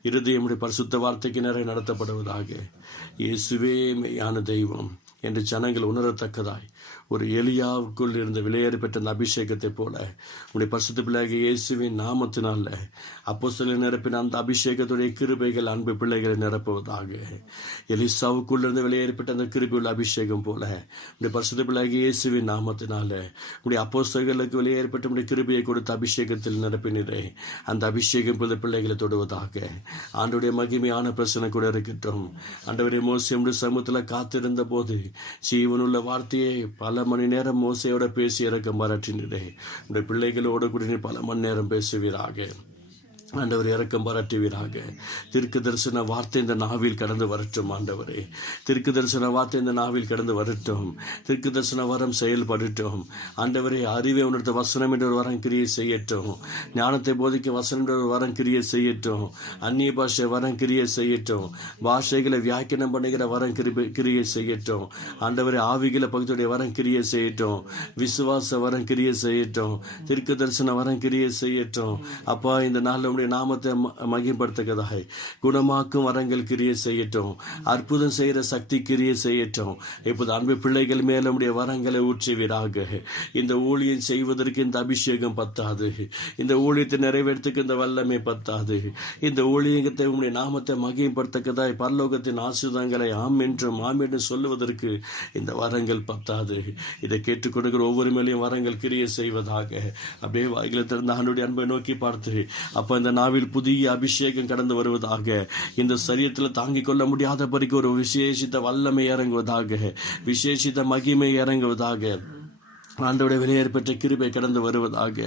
இருதயமுடைய பரிசுத்த வார்த்தைக்கு நிறைய நடத்தப்படுவதாக. இயேசுவே மெய்யான தெய்வம் என்று ஜனங்கள் உணரத்தக்கதாய் ஒரு எலியாவுக்குள் இருந்த விலையேறி பெற்ற அந்த அபிஷேகத்தை போல உடைய பரிசுத்த பிள்ளையாக இயேசுவின் நாமத்தினால அப்போஸ்தலரை நிரப்பின அந்த அபிஷேகத்துடைய கிருபைகள் அன்பு பிள்ளைகளை நிரப்புவதாக. எலிசாவுக்குள் இருந்து விலையேறப்பட்ட அந்த கிருபையுள்ள அபிஷேகம் போல உடைய பரிசுத்த பிள்ளையாக இயேசுவின் நாமத்தினால உடைய அப்போஸ்தலர்களுக்கு விலையேறப்பட்ட உடைய கிருபையை கொடுத்த அபிஷேகத்தில் நிரப்பினரே அந்த அபிஷேகம் புது பிள்ளைகளை தொடுவதாக. ஆண்டவருடைய மகிமையான பிரச்சனை கூட இருக்கட்டும். ஆண்டவருடைய மோசே சமூகத்தில் காத்திருந்த போது ஜீவனுள்ள வார்த்தையை பல மணி நேரம் மோசையோட பேசி இறக்கம் பாராட்டினரே உடைய பிள்ளைகளோடு கூட நீ பல மணி நேரம் பேசுவீராக. ஆண்டவர் இறக்கம் பாராட்டுவீராக. திருக்கு தரிசன வார்த்தை இந்த நாவில் கடந்து வரட்டும். ஆண்டவரே திருக்கு தரிசன வார்த்தை இந்த நாவில் கடந்து வரட்டும். திருக்கு தரிசன வரம் செயல்படட்டும். ஆண்டவரே அறிவை உணர்த்த வசனம் என்ற ஒரு வரம் கிரியை செய்யட்டும். ஞானத்தை போதிக்க வசனம் என்ற ஒரு வரம் கிரியை செய்யட்டும். அந்நிய பாஷை வரம் கிரியை செய்யட்டும். பாஷைகளை வியாக்கியானம் பண்ணுகிற வரம் கிரியை செய்யட்டும். ஆண்டவரே ஆவிகளை பகுதியுடைய வரம் கிரியை செய்யட்டும். விசுவாச வரம் கிரியை செய்யட்டும். திருக்கு தரிசன வரம் கிரியை செய்யட்டும். அப்பா இந்த நாளில் நாமத்தை மகிமைப்படுத்தக்கதாக குணமாக்கும் வரங்கள் கிரியை செய்யட்டும். அற்புதம் செய்கிற சக்தி கிரியை செய்யட்டும். இப்போது அன்பு பிள்ளைகள் மேல நம்முடைய வரங்களை ஊற்றுவீராக. இந்த ஊழியம் செய்வதற்கு இந்த அபிஷேகம் பத்தாது. இந்த ஊழியத்தை நிறைவேற்றத்துக்கு இந்த வல்லமை பத்தாது. இந்த ஊழியத்தை உங்களுடைய நாமத்தை மகிமைப்படுத்தக்கதாய் பரலோகத்தின் ஆசீர்வாதங்களை ஆம் என்றும் சொல்லுவதற்கு இந்த வரங்கள் பத்தாது. இதை கேட்டுக்கொடுக்கிற ஒவ்வொரு மேலையும் வரங்கள் கிரியை செய்வதாக. அப்படியே வாய்களை திறந்த ஆண்டவருடைய அன்பை நோக்கி பார்த்து அப்ப இந்த நாவில் புதிய அபிஷேகம் கடந்து வருவதாக. இந்த சரீரத்தில் தாங்கிக் கொள்ள முடியாதபடிக்கு ஒரு விசேஷித்த வல்லமை இறங்குவதாக. விசேஷித்த மகிமை இறங்குவதாக. ஆண்டவருடைய வெளியேறு பெற்ற கிருபை கடந்து வருவதாக.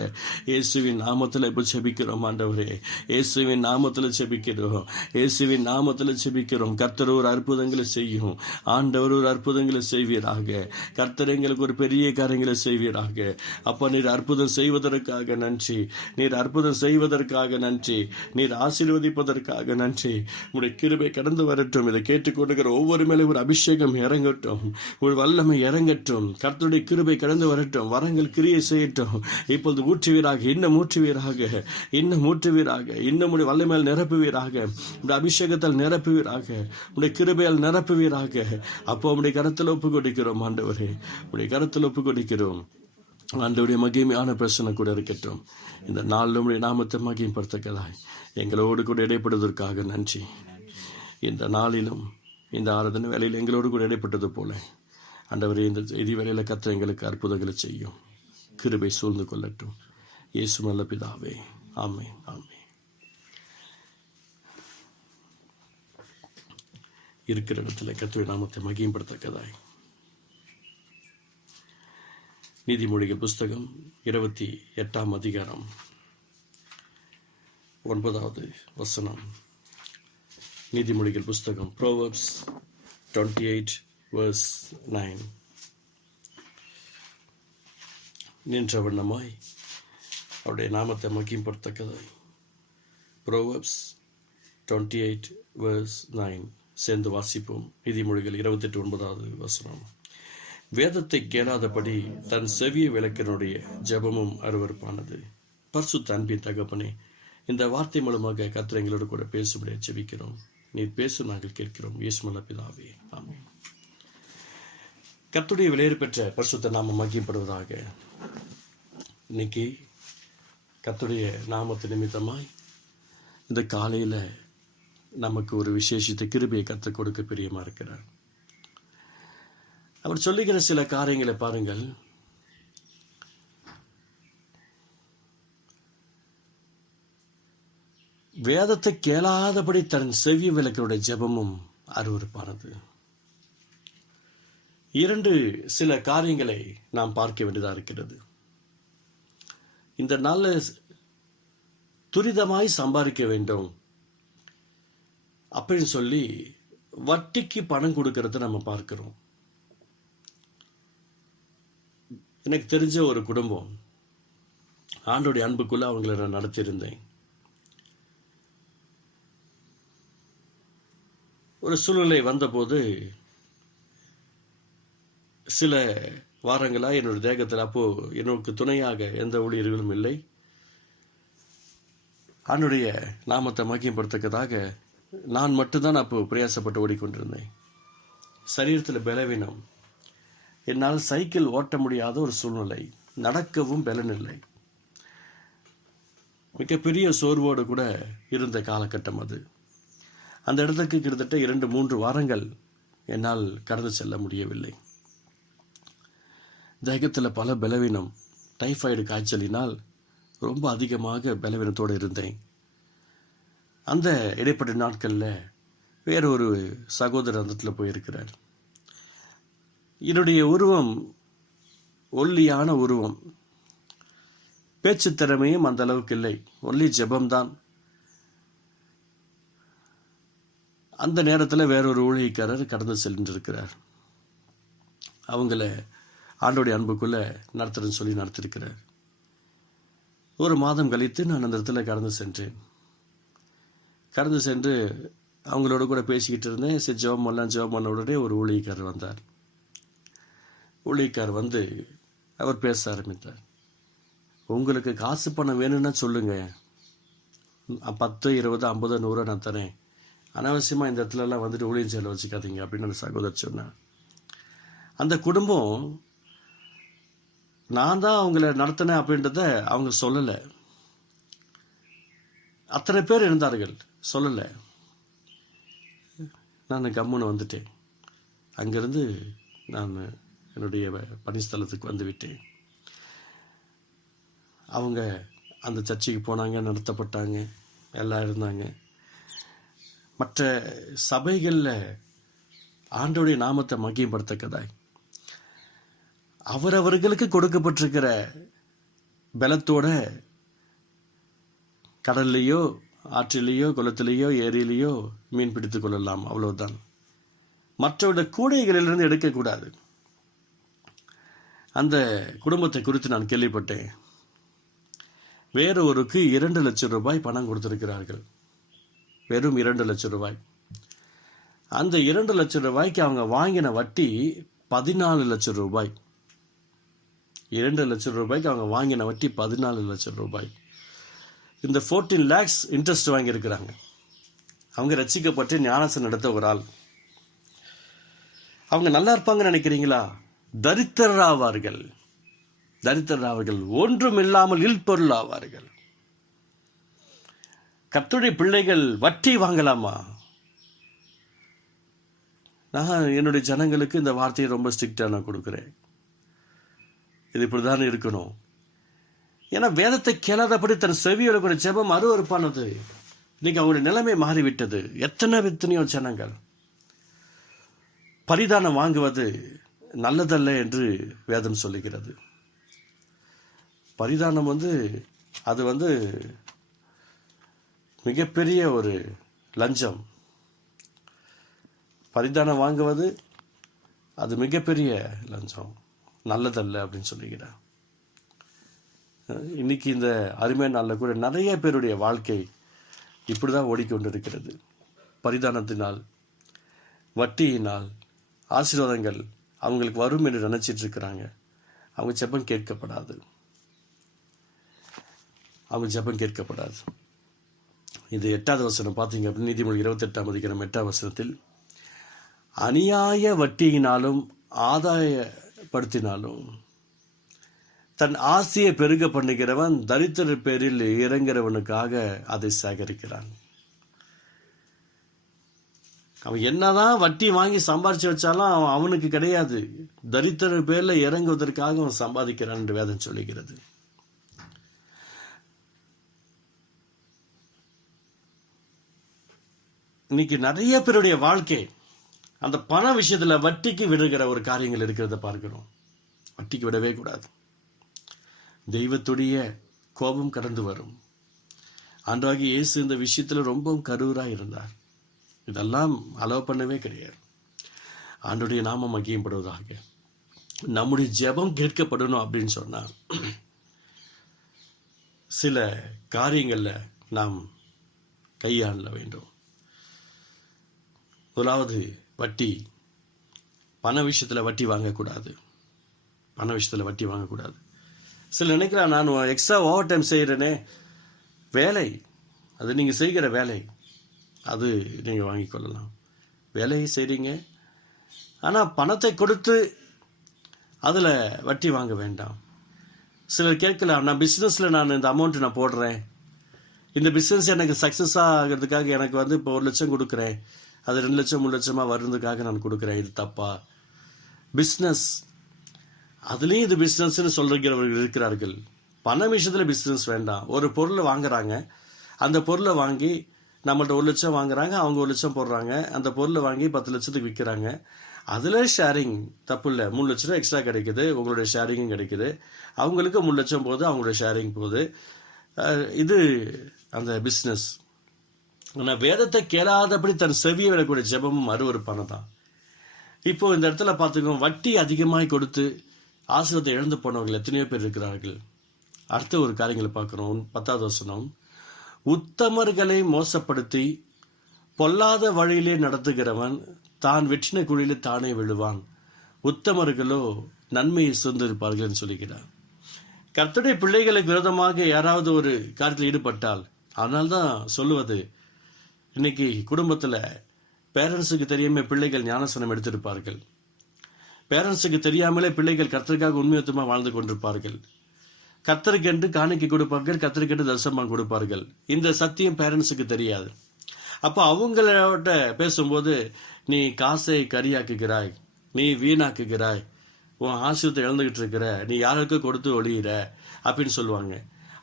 இயேசுவின் நாமத்தில் இப்போ செபிக்கிறோம். ஆண்டவரே இயேசுவின் நாமத்தில் செபிக்கிறோம். இயேசுவின் நாமத்தில் செபிக்கிறோம். கர்த்தர் ஒரு அற்புதங்களை செய்யும். ஆண்டவர் ஒரு அற்புதங்களை செய்வீராக. கர்த்தர் எங்களுக்கு ஒரு பெரிய காரியங்களை செய்வீராக. அப்போ நீர் அற்புதம் செய்வதற்காக நன்றி. நீர் அற்புதம் செய்வதற்காக நன்றி. நீர் ஆசீர்வதிப்பதற்காக நன்றி. உங்களுடைய கிருபை கடந்து வரட்டும். இதை கேட்டுக்கொண்டுகிற ஒவ்வொரு மேலே ஒரு அபிஷேகம் இறங்கட்டும். ஒரு வல்லமை இறங்கட்டும். கர்த்தருடைய கிருபை கடந்து வர வரங்கள் கிரியை செய்யட்டும். இப்பொழுது ஊற்றுவீராக. இன்னும் ஊற்றுவீராக. இன்னும் ஊற்றுவீராக. இன்னும் உடைய வல்லமையால் நிரப்புவீராக. உடைய அபிஷேகத்தால் நிரப்புவீராக. உடைய கிருபையால் நிரப்புவீராக. அப்போ உடைய கரத்தில் ஒப்பு கொடுக்கிறோம். ஆண்டவரே உடைய கரத்தில் ஒப்பு கொடுக்கிறோம். ஆண்டவருடைய மகிமையான பிரச்சனை கூட இருக்கட்டும். இந்த நாளில் உடைய நாமத்தை மகிமைப்படுத்தக்கதாய் எங்களோடு கூட இடைப்படுவதற்காக நன்றி. இந்த நாளிலும் இந்த ஆராதனை வேலையில் எங்களோடு கூட இடைப்பட்டது போல ஆண்டவரே இந்த செய்தி வேலையில் கர்த்தர் எங்களுக்கு அற்புதங்களை செய்யும். கிருபை சூழ்ந்து கொள்ளட்டும். இயேசு நல்ல பிதாவே. ஆமென். ஆமென். இருக்கிற இடத்துல கர்த்தருடைய நாமத்தை மகிமைப்படுத்தக்கதாய் நீதிமொழிகள் புஸ்தகம் 28ஆம் அதிகாரம் 9வது வசனம். நீதிமொழிகள் புஸ்தகம் Proverbs 28 verse 9. நின்ற வண்ணமாய் அவருடைய நாமத்தை மகிமைப்படுத்தக்கதாய். Proverbs 28 verse 9 சேர்ந்து வாசிப்போம். நீதிமொழிகள் 28 வசனம். வேதத்தை கேளாதபடி தன் செவியை விளக்கினுடைய ஜெபமும் அருவருப்பானது. பரிசுத்த அன்பின் தகப்பனே, இந்த வார்த்தை மூலமாக கர்த்தர் எங்களோடு கூட பேசும்படி ஜெபிக்கிறோம். நீர் பேச நாங்கள் கேட்கிறோம். இயேசுவின் பிதாவே, ஆமென். கர்த்தருடைய விலையேற பெற்ற பரிசுத்த நாமம் மகிமைப்படுவதாக. இன்னைக்கு கர்த்தருடைய நாமத்து நிமித்தமாய் இந்த காலையில் நமக்கு ஒரு விசேஷித்த கிருபையை கற்றுக் கொடுக்க பிரியமாக இருக்கிறார். அவர் சொல்லுகிற சில காரியங்களை பாருங்கள். வேதத்தை கேளாதபடி தன் செவி விளக்கனுடைய ஜெபமும் அருவருப்பானது. சில காரியங்களை நாம் பார்க்க வேண்டியதாக இருக்கிறது. இந்த நாளில் துரிதமாய் சம்பாதிக்க வேண்டும் அப்படின்னு சொல்லி வட்டிக்கு பணம் கொடுக்கறத நம்ம பார்க்கிறோம். எனக்கு தெரிஞ்ச ஒரு குடும்பம், ஆண்டோடைய அன்புக்குள்ள அவங்களை நான் நடத்தியிருந்தேன். ஒரு சூழ்நிலை வந்தபோது சில வாரங்களாக என்னோட தேகத்தில், அப்போ எனக்கு துணையாக எந்த ஊழியர்களும் இல்லை. ஆண்டுடைய நாமத்தை மகிமைப்படுத்தக்கதாக நான் மட்டும்தான் அப்போ பிரயாசப்பட்டு ஓடிக்கொண்டிருந்தேன். சரீரத்தில் பலவீனம், என்னால் சைக்கிள் ஓட்ட முடியாத ஒரு சூழ்நிலை, நடக்கவும் பலன் இல்லை, மிகப்பெரிய சோர்வோடு கூட இருந்த காலகட்டம் அது. அந்த இடத்துக்கு கிட்டத்தட்ட 2-3 வாரங்கள் என்னால் கடந்து செல்ல முடியவில்லை. தேகத்தில் பல பலவீனம், டைஃபாய்டு காய்ச்சலினால் ரொம்ப அதிகமாக பலவீனத்தோடு இருந்தேன். அந்த இடைப்பட்ட நாட்களில் வேறொரு சகோதரர் அந்த இடத்துல போயிருக்கிறார். என்னுடைய உருவம் ஒல்லியான உருவம், பேச்சு திறமையும் அந்த அளவுக்கு இல்லை, ஒல்லி ஜெபம்தான். அந்த நேரத்தில் வேறொரு ஊழியக்காரர் கடந்து சென்றிருக்கிறார். அவங்கள ஆண்டோடைய அன்புக்குள்ள நடத்துறேன்னு சொல்லி நடத்திருக்கிறார். ஒரு மாதம் கழித்து நான் அந்த இடத்துல கடந்து சென்று அவங்களோட கூட பேசிக்கிட்டு இருந்தேன். சரி, ஜெபம் பண்ண உடனே ஒரு ஊழியக்காரர் வந்தார். ஊழியக்காரர் வந்து அவர் பேச ஆரம்பித்தார். உங்களுக்கு காசு பணம் வேணும்னா சொல்லுங்க, 10, 20, 50, 100 நான் தரேன். அனாவசியமாக இந்த இடத்துலலாம் வந்துட்டு ஊழியம் செயலை வச்சுக்காதீங்க அப்படின்னு அந்த சகோதரர் சொன்னார். அந்த குடும்பம் நான் தான் அவங்கள நடத்தினேன் அப்படின்றத அவங்க சொல்லலை. அத்தனை பேர் இருந்தார்கள், சொல்லலை. நான் கம்முன்னு வந்துட்டேன். அங்கேருந்து நான் என்னுடைய பணிஸ்தலத்துக்கு வந்து விட்டேன். அவங்க அந்த சர்ச்சைக்கு போனாங்க, நடத்தப்பட்டாங்க, எல்லாம் இருந்தாங்க. மற்ற சபைகளில் ஆண்டோடைய நாமத்தை மகிமைப்படுத்தக்கதாய் அவரவர்களுக்கு கொடுக்கப்பட்டிருக்கிற பலத்தோட கடல்லையோ ஆற்றிலேயோ குளத்திலேயோ ஏரியிலேயோ மீன் பிடித்து கொள்ளலாம், அவ்வளவுதான். மற்றவருடைய கூடைகளிலிருந்து எடுக்கக்கூடாது. அந்த குடும்பத்தை குறித்து நான் கேள்விப்பட்டேன். வேறொருக்கு 2 லட்சம் ரூபாய் பணம் கொடுத்திருக்கிறார்கள். வெறும் 2 லட்சம் ரூபாய். அந்த 2 லட்சம் ரூபாய்க்கு அவங்க வாங்கின வட்டி 14 லட்சம் ரூபாய். 2 லட்சம் ரூபாய்க்கு அவங்க வாங்கின வட்டி 14 லட்சம் ரூபாய். இந்த 14 lakhs இன்ட்ரெஸ்ட் வாங்கியிருக்கிறாங்க. அவங்க ரட்சிக்கப்பட்டு ஞானசம் நடத்த ஒரு ஆள். அவங்க நல்லா இருப்பாங்கன்னு நினைக்கிறீங்களா? தரித்திரராவார்கள். ஒன்றும் இல்லாமல் இல்பொருள் ஆவார்கள். கர்த்தருடைய பிள்ளைகள் வட்டி வாங்கலாமா? நான் என்னுடைய ஜனங்களுக்கு இந்த வார்த்தையை ரொம்ப ஸ்ட்ரிக்டாக நான் கொடுக்குறேன். இது இப்படிதான் இருக்கணும். ஏன்னா வேதத்தை கேளாதபடி தன் செவியோட கூட ஜெபம் அருவருப்பானது. இன்னைக்கு அவங்களுடைய நிலைமை மாறிவிட்டது. எத்தனையோ ஜனங்கள் பரிதானம் வாங்குவது நல்லதல்ல என்று வேதம் சொல்லுகிறது. பரிதானம் அது மிகப்பெரிய ஒரு லஞ்சம். பரிதானம் வாங்குவது அது மிகப்பெரிய லஞ்சம், நல்லதல்ல அப்படின்னு சொல்லுகிறார். இன்னைக்கு இந்த அருமையான நாளில் கூட நிறைய பேருடைய வாழ்க்கை இப்படி தான் ஓடிக்கொண்டிருக்கிறது. பரிதானத்தினால், வட்டியினால் ஆசீர்வாதங்கள் அவங்களுக்கு வரும் என்று நினைச்சிட்டு இருக்கிறாங்க. அவங்க ஜெபம் கேட்கப்படாது, இது 8வது வசனம் பார்த்தீங்க அப்படின்னு நீதிமொழி 28ஆம் அதிகாரம் 8ஆம் வசனத்தில், அநியாய வட்டியினாலும் ஆதாயப்படுத்தினாலும் தன் ஆசையை பெருக பண்ணுகிறவன் தரித்திரர் பேரில் இறங்குறவனுக்காக அதை சேகரிக்கிறான். அவன் என்னதான் வட்டி வாங்கி சம்பாரிச்சு வச்சாலும் அவனுக்கு கிடையாது. தரித்திரர் பேர்ல இறங்குவதற்காக அவன் சம்பாதிக்கிறான் என்று வேதம் சொல்லுகிறது. இன்னைக்கு நிறைய பேருடைய வாழ்க்கை அந்த பண விஷயத்துல வட்டிக்கு விடுகிற ஒரு காரியங்கள் இருக்கிறத பார்க்கிறோம். வட்டிக்கு விடவே கூடாது. தெய்வத்துடைய கோபம் கடந்து வரும். ஆண்டவராகிய இயேசு இந்த விஷயத்துல ரொம்பவும் கரூராக இருந்தார். இதெல்லாம் அலோவ் பண்ணவே கிடையாது. ஆண்டவருடைய நாமம் மகிமைப்படுவதாக. நம்முடைய ஜெபம் கேட்கப்படணும் அப்படின்னு சொன்னா சில காரியங்கள்ல நாம் கையாள வேண்டும். முதலாவது வட்டி. பண விஷயத்துல வட்டி வாங்கக்கூடாது. சில நினைக்கிறேன், நான் எக்ஸ்ட்ரா ஓவர் டைம் செய்கிறேனே, வேலை, அது நீங்கள் செய்கிற வேலை, அது நீங்கள் வாங்கிக்கொள்ளலாம். வேலையை செய்கிறீங்க, ஆனால் பணத்தை கொடுத்து அதில் வட்டி வாங்க வேண்டாம். சிலர் கேட்கலாம், நான் பிஸ்னஸில் நான் இந்த அமௌண்ட்டு நான் போடுறேன், இந்த பிஸ்னஸ் எனக்கு சக்ஸஸ் ஆகிறதுக்காக எனக்கு இப்போ 1 லட்சம் கொடுக்குறேன், அது 2 லட்சம் 3 லட்சமாக வர்றதுக்காக நான் கொடுக்குறேன், இது தப்பா? பிஸ்னஸ் அதுலேயும் இது பிஸ்னஸ்ன்னு சொல்கிறவர்கள் இருக்கிறார்கள். பண விஷயத்தில் பிஸ்னஸ் வேண்டாம். ஒரு பொருளை வாங்குறாங்க, அந்த பொருளை வாங்கி நம்மள்ட்ட 1 லட்சம் வாங்குறாங்க, அவங்க 1 லட்சம் போடுறாங்க, அந்த பொருளை வாங்கி 10 லட்சத்துக்கு விற்கிறாங்க. அதில் ஷேரிங் தப்பு இல்லை. 3 லட்ச ரூபா எக்ஸ்ட்ரா கிடைக்குது, உங்களுடைய ஷேரிங்கும் கிடைக்குது. அவங்களுக்கு 3 லட்சம் போகுது, அவங்களுடைய ஷேரிங் போகுது. இது அந்த பிஸ்னஸ். ஆனால் வேதத்தை கேளாதபடி தன் செவியை விடக்கூடிய ஜெபமும் அருவருப்பான தான். இப்போ இந்த இடத்துல பார்த்துக்கோங்க, வட்டி அதிகமாக கொடுத்து ஆசீர்வாதத்தை இழந்து போனவர்கள் எத்தனையோ பேர் இருக்கிறார்கள். அடுத்த ஒரு காரியங்களை பார்க்குறோம். 10வது வசனம், உத்தமர்களை மோசப்படுத்தி பொல்லாத வழியிலே நடத்துகிறவன் தான் வெற்றின குழியிலே தானே விழுவான், உத்தமர்களோ நன்மையை சுதந்திருப்பார்கள் சொல்லுகிறார். கர்த்தருடைய பிள்ளைகளுக்கு விரோதமாக யாராவது ஒரு காரியத்தில் ஈடுபட்டால், அதனால்தான் சொல்லுவது, இன்னைக்கு குடும்பத்தில் பேரண்ட்ஸுக்கு தெரியாம பிள்ளைகள் ஞானஸ்நானம் எடுத்திருப்பார்கள். பேரண்ட்ஸுக்கு தெரியாமலே பிள்ளைகள் கர்த்தருக்காக உண்மையுத்தமாக வாழ்ந்து கொண்டிருப்பார்கள். கர்த்தருக்கென்று காணிக்கை கொடுப்பார்கள், கர்த்தருக்கென்று தரிசனம் கொடுப்பார்கள். இந்த சத்தியம் பேரண்ட்ஸுக்கு தெரியாது. அப்போ அவங்களோட பேசும்போது, நீ காசை கரியாக்குகிறாய், நீ வீணாக்குகிறாய், உன் ஆசீர்வாதத்தை இழந்துகிட்டு இருக்கிற, நீ யாருக்கும் கொடுத்து ஒழியிற அப்படின்னு சொல்லுவாங்க.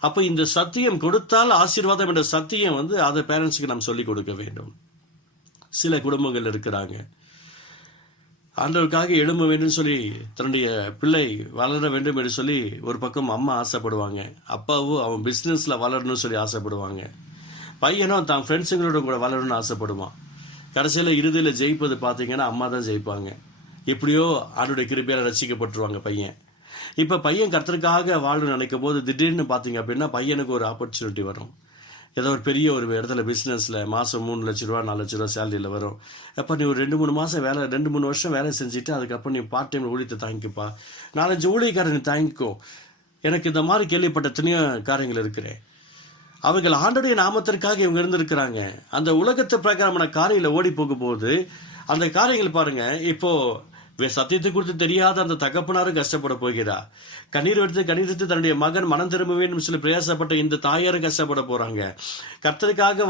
அப்போ இந்த சத்தியம் கொடுத்தால் ஆசீர்வாதம் என்ற சத்தியம் அதை பேரண்ட்ஸுக்கு நாம் சொல்லிக் கொடுக்க வேண்டும். சில குடும்பங்கள் இருக்கிறாங்க, ஆண்டவருக்காக எழும்ப வேண்டும் சொல்லி தன்னுடைய பிள்ளை வளர வேண்டும் என்று சொல்லி ஒரு பக்கம் அம்மா ஆசைப்படுவாங்க, அப்பாவும் அவன் பிஸ்னஸ்ல வளரணும்னு சொல்லி ஆசைப்படுவாங்க, பையனும் தான் ஃப்ரெண்ட்ஸுங்களோட கூட வளரணும்னு ஆசைப்படுவான். கடைசியில் இறுதியில் ஜெயிப்பது பார்த்தீங்கன்னா அம்மா தான் ஜெயிப்பாங்க. எப்படியோ ஆண்டவருடைய கிருபையால ரட்சிக்கப்பட்டுருவாங்க பையன். இப்போ பையன் கர்த்தருக்காக வாழணும்னு நினைக்கும் போது திடீர்னு பார்த்தீங்க அப்படின்னா பையனுக்கு ஒரு ஆப்பர்ச்சுனிட்டி வரும். ஏதோ ஒரு பெரிய ஒரு இடத்துல பிஸ்னஸில் மாதம் 3 லட்ச ரூபா 4 லட்ச ரூபா சேலரியில் வரும். அப்போ நீ ஒரு 2-3 மாதம் வேலை 2-3 வருஷம் வேலை செஞ்சுட்டு அதுக்கப்புறம் நீ பார்ட் டைம் ஊழியத்தை தாங்கிக்கப்பா, 4-5 ஊழியக்காரன் நீ தாங்கிக்கோ. எனக்கு இந்த மாதிரி கேள்விப்பட்ட எத்தனையோ காரியங்கள் இருக்கிறேன். அவர்கள் ஆண்டவருடைய நாமத்திற்காக இவங்க இருந்திருக்கிறாங்க. அந்த உலகத்து பிரகாரமான காரியங்களை ஓடி போகும்போது அந்த காரியங்கள் பாருங்க, இப்போ சத்தியத்தை குறித்து தெரியாத அந்த தகப்பனாரும் கஷ்டப்பட போகிறார். கண்ணீர் எடுத்து தன்னுடைய மகன் மனம் திரும்ப வேண்டும் சொல்லி பிரயாசப்பட்ட இந்த தாயாரும் கஷ்டப்பட போறாங்க. கர்த்தருக்காக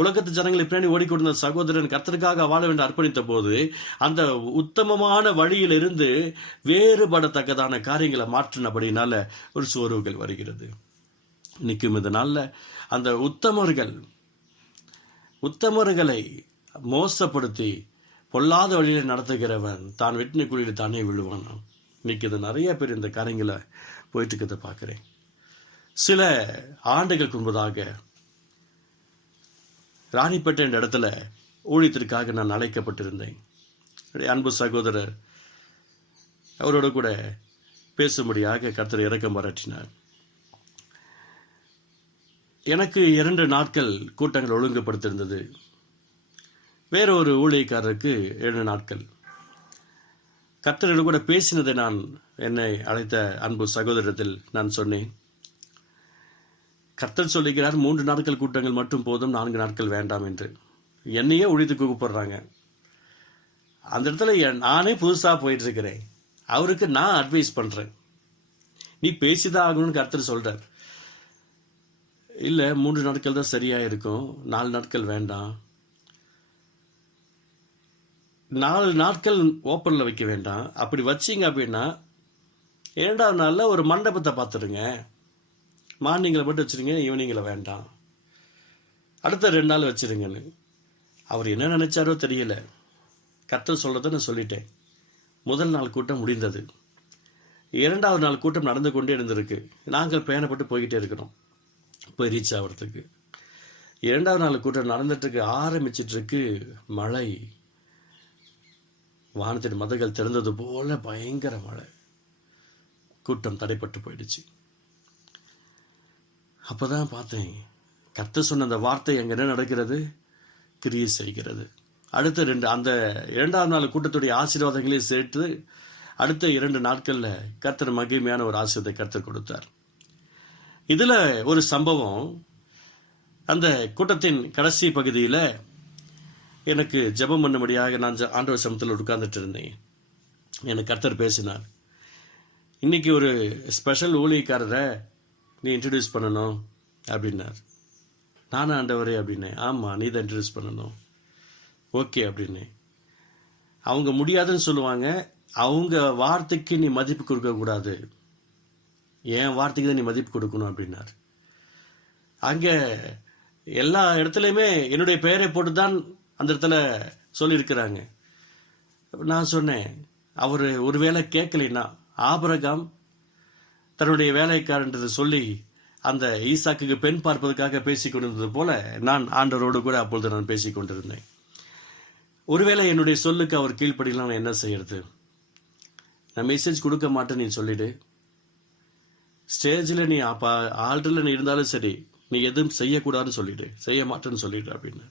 உலகத்து ஜனங்களை பின்னாடி ஓடிக்கொண்டிருந்த சகோதரன் கர்த்தருக்காக வாழ வேண்டும் அர்ப்பணித்த போது அந்த உத்தமமான வழியிலிருந்து வேறுபடத்தக்கதான காரியங்களை மாற்றினபடினால ஒரு சோர்வுகள் வருகிறது. நிற்கும் இந்த நாள்ல அந்த உத்தமர்களை மோசப்படுத்தி பொல்லாத வழியில நடத்துகிறவன் தான் வெட்டின குழியில் தானே விழுவான். இன்னைக்கு இது நிறைய பேர் இந்த காரியங்களை போயிட்டு இருக்கிறத பார்க்குறேன். சில ஆண்டுகளுக்கு முன்பதாக ராணிப்பேட்டை என்ற இடத்துல ஊழியத்திற்காக நான் அழைக்கப்பட்டிருந்தேன். அன்பு சகோதரர் அவரோட கூட பேசும்படியாக கர்த்தர் இரக்கம் பாராட்டினார். எனக்கு 2 நாட்கள் கூட்டங்கள் ஒழுங்குபடுத்திருந்தது. வேற ஒரு ஊழியக்காரருக்கு 7 நாட்கள். கர்த்தரோடு கூட பேசினதை நான் என்னை அழைத்த அன்பு சகோதரத்தில் நான் சொன்னேன். கர்த்தர் சொல்லுகிறார் 3 நாட்கள் கூட்டங்கள் மட்டும் போதும், 4 நாட்கள் வேண்டாம் என்று. என்னையே ஊழியத்துக்கு கூப்பிடுறாங்க. அந்த இடத்துல நானே புதுசாக போயிட்டு இருக்கிறேன். அவருக்கு நான் அட்வைஸ் பண்ணுறேன், நீ பேசிதான் ஆகணும்னு கர்த்தர் சொல்கிறார். இல்லை 3 நாட்கள் தான் சரியாக இருக்கும், 4 நாட்கள் வேண்டாம். 4 நாட்கள் ஓப்பனில் வைக்க வேண்டாம். அப்படி வச்சிங்க அப்படின்னா 2வது நாளில் ஒரு மண்டபத்தை பார்த்துருங்க. மார்னிங்கில் மட்டும் வச்சுருங்க, ஈவினிங்கில் வேண்டாம். அடுத்த 2 நாள் வச்சுருங்கன்னு. அவர் என்ன நினைச்சாரோ தெரியல. கர்த்தர் சொல்கிறத நான் சொல்லிட்டேன். முதல் நாள் கூட்டம் முடிந்தது. 2வது நாள் கூட்டம் நடந்து கொண்டே இருந்திருக்கு. நாங்கள் பயணப்பட்டு போய்கிட்டே இருக்கிறோம் போய் ரீச் ஆகிறதுக்கு. 2வது நாள் கூட்டம் நடந்துட்டுருக்கு, ஆரம்பிச்சிட்ருக்கு. மழை, வானத்தின் மதங்கள் திறந்தது போல பயங்கர மழை. கூட்டம் தடைப்பட்டு போயிடுச்சு. அப்போ தான் பார்த்தேன், கர்த்தர் சொன்ன அந்த வார்த்தை அங்கே என்ன நடக்கிறது, கிரியை செய்கிறது. அடுத்த 2வது நாள் கூட்டத்துடைய ஆசீர்வாதங்களையும் சேர்த்து அடுத்த 2 நாட்களில் கர்த்தர் மகிமையான ஒரு ஆசீர்வாதத்தை கர்த்தர் கொடுத்தார். இதில் ஒரு சம்பவம், அந்த கூட்டத்தின் கடைசி பகுதியில் எனக்கு ஜெபம் பண்ணும்படியாக நான் ஆண்டவர் சமூகத்தில் உட்கார்ந்துட்டு இருந்தேன். எனக்கு கர்த்தர் பேசினார், இன்னைக்கு ஒரு ஸ்பெஷல் ஊழியக்காரரை நீ இன்ட்ரடியூஸ் பண்ணணும் அப்படின்னார். நானும் ஆண்டவரே அப்படின்னேன். ஆமாம், நீ தான் இன்ட்ரடியூஸ் பண்ணணும். ஓகே அப்படின்னேன். அவங்க முடியாதுன்னு சொல்லுவாங்க, அவங்க வார்த்தைக்கு நீ மதிப்பு கொடுக்கக்கூடாது, என் வார்த்தைக்கு தான் நீ மதிப்பு கொடுக்கணும் அப்படின்னார். அங்கே எல்லா இடத்துலையுமே என்னுடைய பெயரை போட்டு தான் அந்த இடத்துல சொல்லியிருக்கிறாங்க. நான் சொன்னேன், அவர் ஒரு வேளை கேட்கலைன்னா, ஆபிரகாம் தன்னுடைய வேலைக்காரன்றது சொல்லி அந்த ஈசாக்குக்கு பெண் பார்ப்பதற்காக பேசிக் கொண்டிருந்தது போல நான் ஆண்டவரோடு கூட அப்பொழுது நான் பேசிக் கொண்டிருந்தேன். ஒருவேளை என்னுடைய சொல்லுக்கு அவர் கீழ்ப்படியலாம், நான் என்ன செய்யறது? நான் மெசேஜ் கொடுக்க மாட்டேன் நீ சொல்லிடு, ஸ்டேஜில் நீ ஆல்டரில் நீ இருந்தாலும் சரி, நீ எதுவும் செய்யக்கூடாதுன்னு சொல்லிடு, செய்ய மாட்டேன்னு சொல்லிடு அப்படின்னு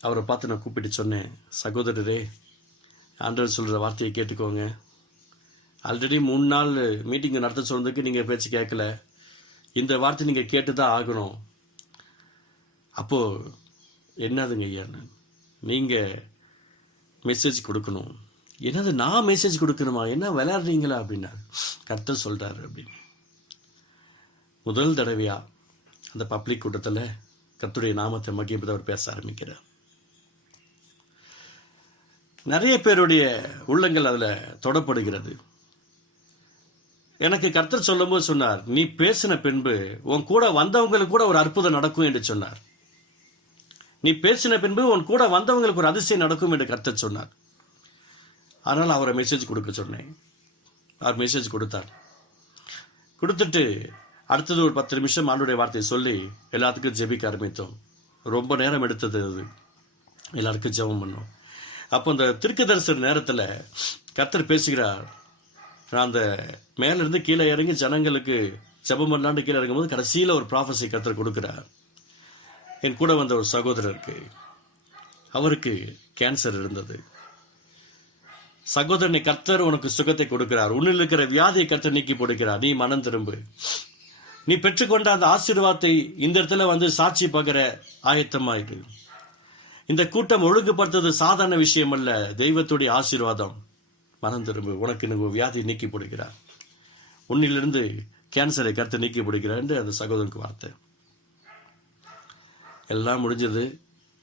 அவரை பார்த்து நான் கூப்பிட்டு சொன்னேன், சகோதரரே, ஆண்டவர் சொல்கிற வார்த்தையை கேட்டுக்கோங்க. ஆல்ரெடி 3 நாள் மீட்டிங் நடத்த சொன்னதுக்கு நீங்கள் பேச்சு கேட்கல, இந்த வார்த்தை நீங்கள் கேட்டு தான் ஆகணும். அப்போது என்னதுங்க ஐயான்னு, நீங்கள் மெசேஜ் கொடுக்கணும். என்னது, நான் மெசேஜ் கொடுக்கணுமா, என்ன விளையாடுறீங்களா அப்படின்னா, கர்த்தர் சொல்கிறாரு அப்படின்னு. முதல் தடவையாக அந்த பப்ளிக் கூட்டத்தில் கர்த்தருடைய நாமத்தை மகிமைப்படுத்த அவர் பேச ஆரம்பிக்கிறார். நிறைய பேருடைய உள்ளங்கள் அதில் தொடப்படுகிறது. எனக்கு கர்த்தர் சொல்லும்போது சொன்னார், நீ பேசின பின்பு உன் கூட வந்தவங்களுக்கு கூட ஒரு அற்புதம் நடக்கும் என்று சொன்னார். நீ பேசின பின்பு உன் கூட வந்தவங்களுக்கு ஒரு அதிசயம் நடக்கும் என்று கர்த்தர் சொன்னார். அதனால் அவரை மெசேஜ் கொடுக்க சொன்னேன். அவர் மெசேஜ் கொடுத்தார். கொடுத்துட்டு அடுத்தது ஒரு 10 நிமிஷம் ஆண்டவருடைய வார்த்தையை சொல்லி எல்லாத்துக்கும் ஜெபிக்க ஆரம்பித்தோம். ரொம்ப நேரம் எடுத்தது அது, எல்லாருக்கும் ஜெபம் பண்ணோம். அப்போ அந்த தீர்க்கதரிசன நேரத்தில் கர்த்தர் பேசுகிறார். நான் அந்த மேலேருந்து கீழே இறங்கி ஜனங்களுக்கு ஜெபம் பண்ணலான்னு கீழே இறங்கும்போது கடைசியில் ஒரு ப்ராஃபஸி கர்த்தர் கொடுக்குறார். என் கூட வந்த ஒரு சகோதரருக்கு, அவருக்கு கேன்சர் இருந்தது. சகோதரனை கர்த்தர் உனக்கு சுகத்தை கொடுக்கிறார், உன்னில் இருக்கிற வியாதியை கர்த்தர் நீக்கி போடுகிறார், நீ மனம் திரும்பு. நீ பெற்றுக்கொண்ட அந்த ஆசீர்வாதத்தை இந்த இடத்துல வந்து சாட்சி பகிர ஆயத்தமாயிரு. இந்த கூட்டம் ஒழுங்குபடுத்துறது சாதாரண விஷயம் அல்ல, தெய்வத்துடைய ஆசீர்வாதம். மனம் திரும்பு, உனக்கு வியாதி நீக்கி போடுகிறார், உன்னிலிருந்து கேன்சரை கர்த்தர் நீக்கி போடுகிறார் என்று அந்த சகோதரனுக்கு வார்த்தை. எல்லாம் முடிஞ்சது.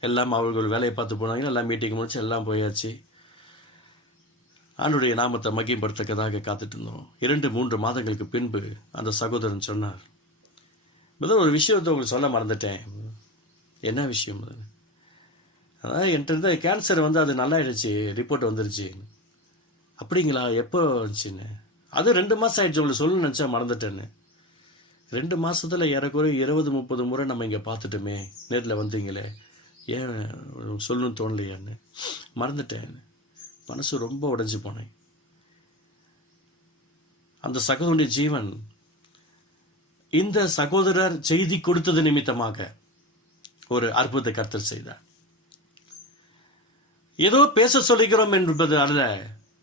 எல்லாம் அவர்கள் வேலையை பார்த்து போனாங்க. எல்லாம் மீட்டிங் முடிச்சு எல்லாம் போயாச்சு. ஆண்டுடைய நாமத்தை மகிமைப்படுத்தக்கதாக காத்துட்டு இருந்தோம். 2-3 மாதங்களுக்கு பின்பு அந்த சகோதரன் சொன்னார், முதல் ஒரு விஷயத்தை உங்களுக்கு சொல்ல மறந்துட்டேன். என்ன விஷயம் அது? அதான் என்கிட்ட இருந்த கேன்சர் வந்து அது நல்லாயிடுச்சு, ரிப்போர்ட் வந்துருச்சு. அப்படிங்களா, எப்போ வந்துச்சுன்னு? அது 2 மாதம் ஆயிடுச்சு, உங்களுக்கு சொல்லணும்னு நினச்சா மறந்துட்டேன்னு. 2 மாதத்தில் ஏறக்குறைய 20-30 முறை நம்ம இங்கே பார்த்துட்டோமே, நேரில் வந்தீங்களே, ஏன் சொல்லணும்னு தோணலையான்னு மறந்துட்டேன். மனசு ரொம்ப உடைஞ்சு போனேன். அந்த சகோதரனுடைய ஜீவன் இந்த சகோதரர் செய்தி கொடுத்தது நிமித்தமாக ஒரு அற்புதத்தை கர்த்தர் செய்தார். ஏதோ பேச சொல்லிக்கிறோம் என்பது அல்ல,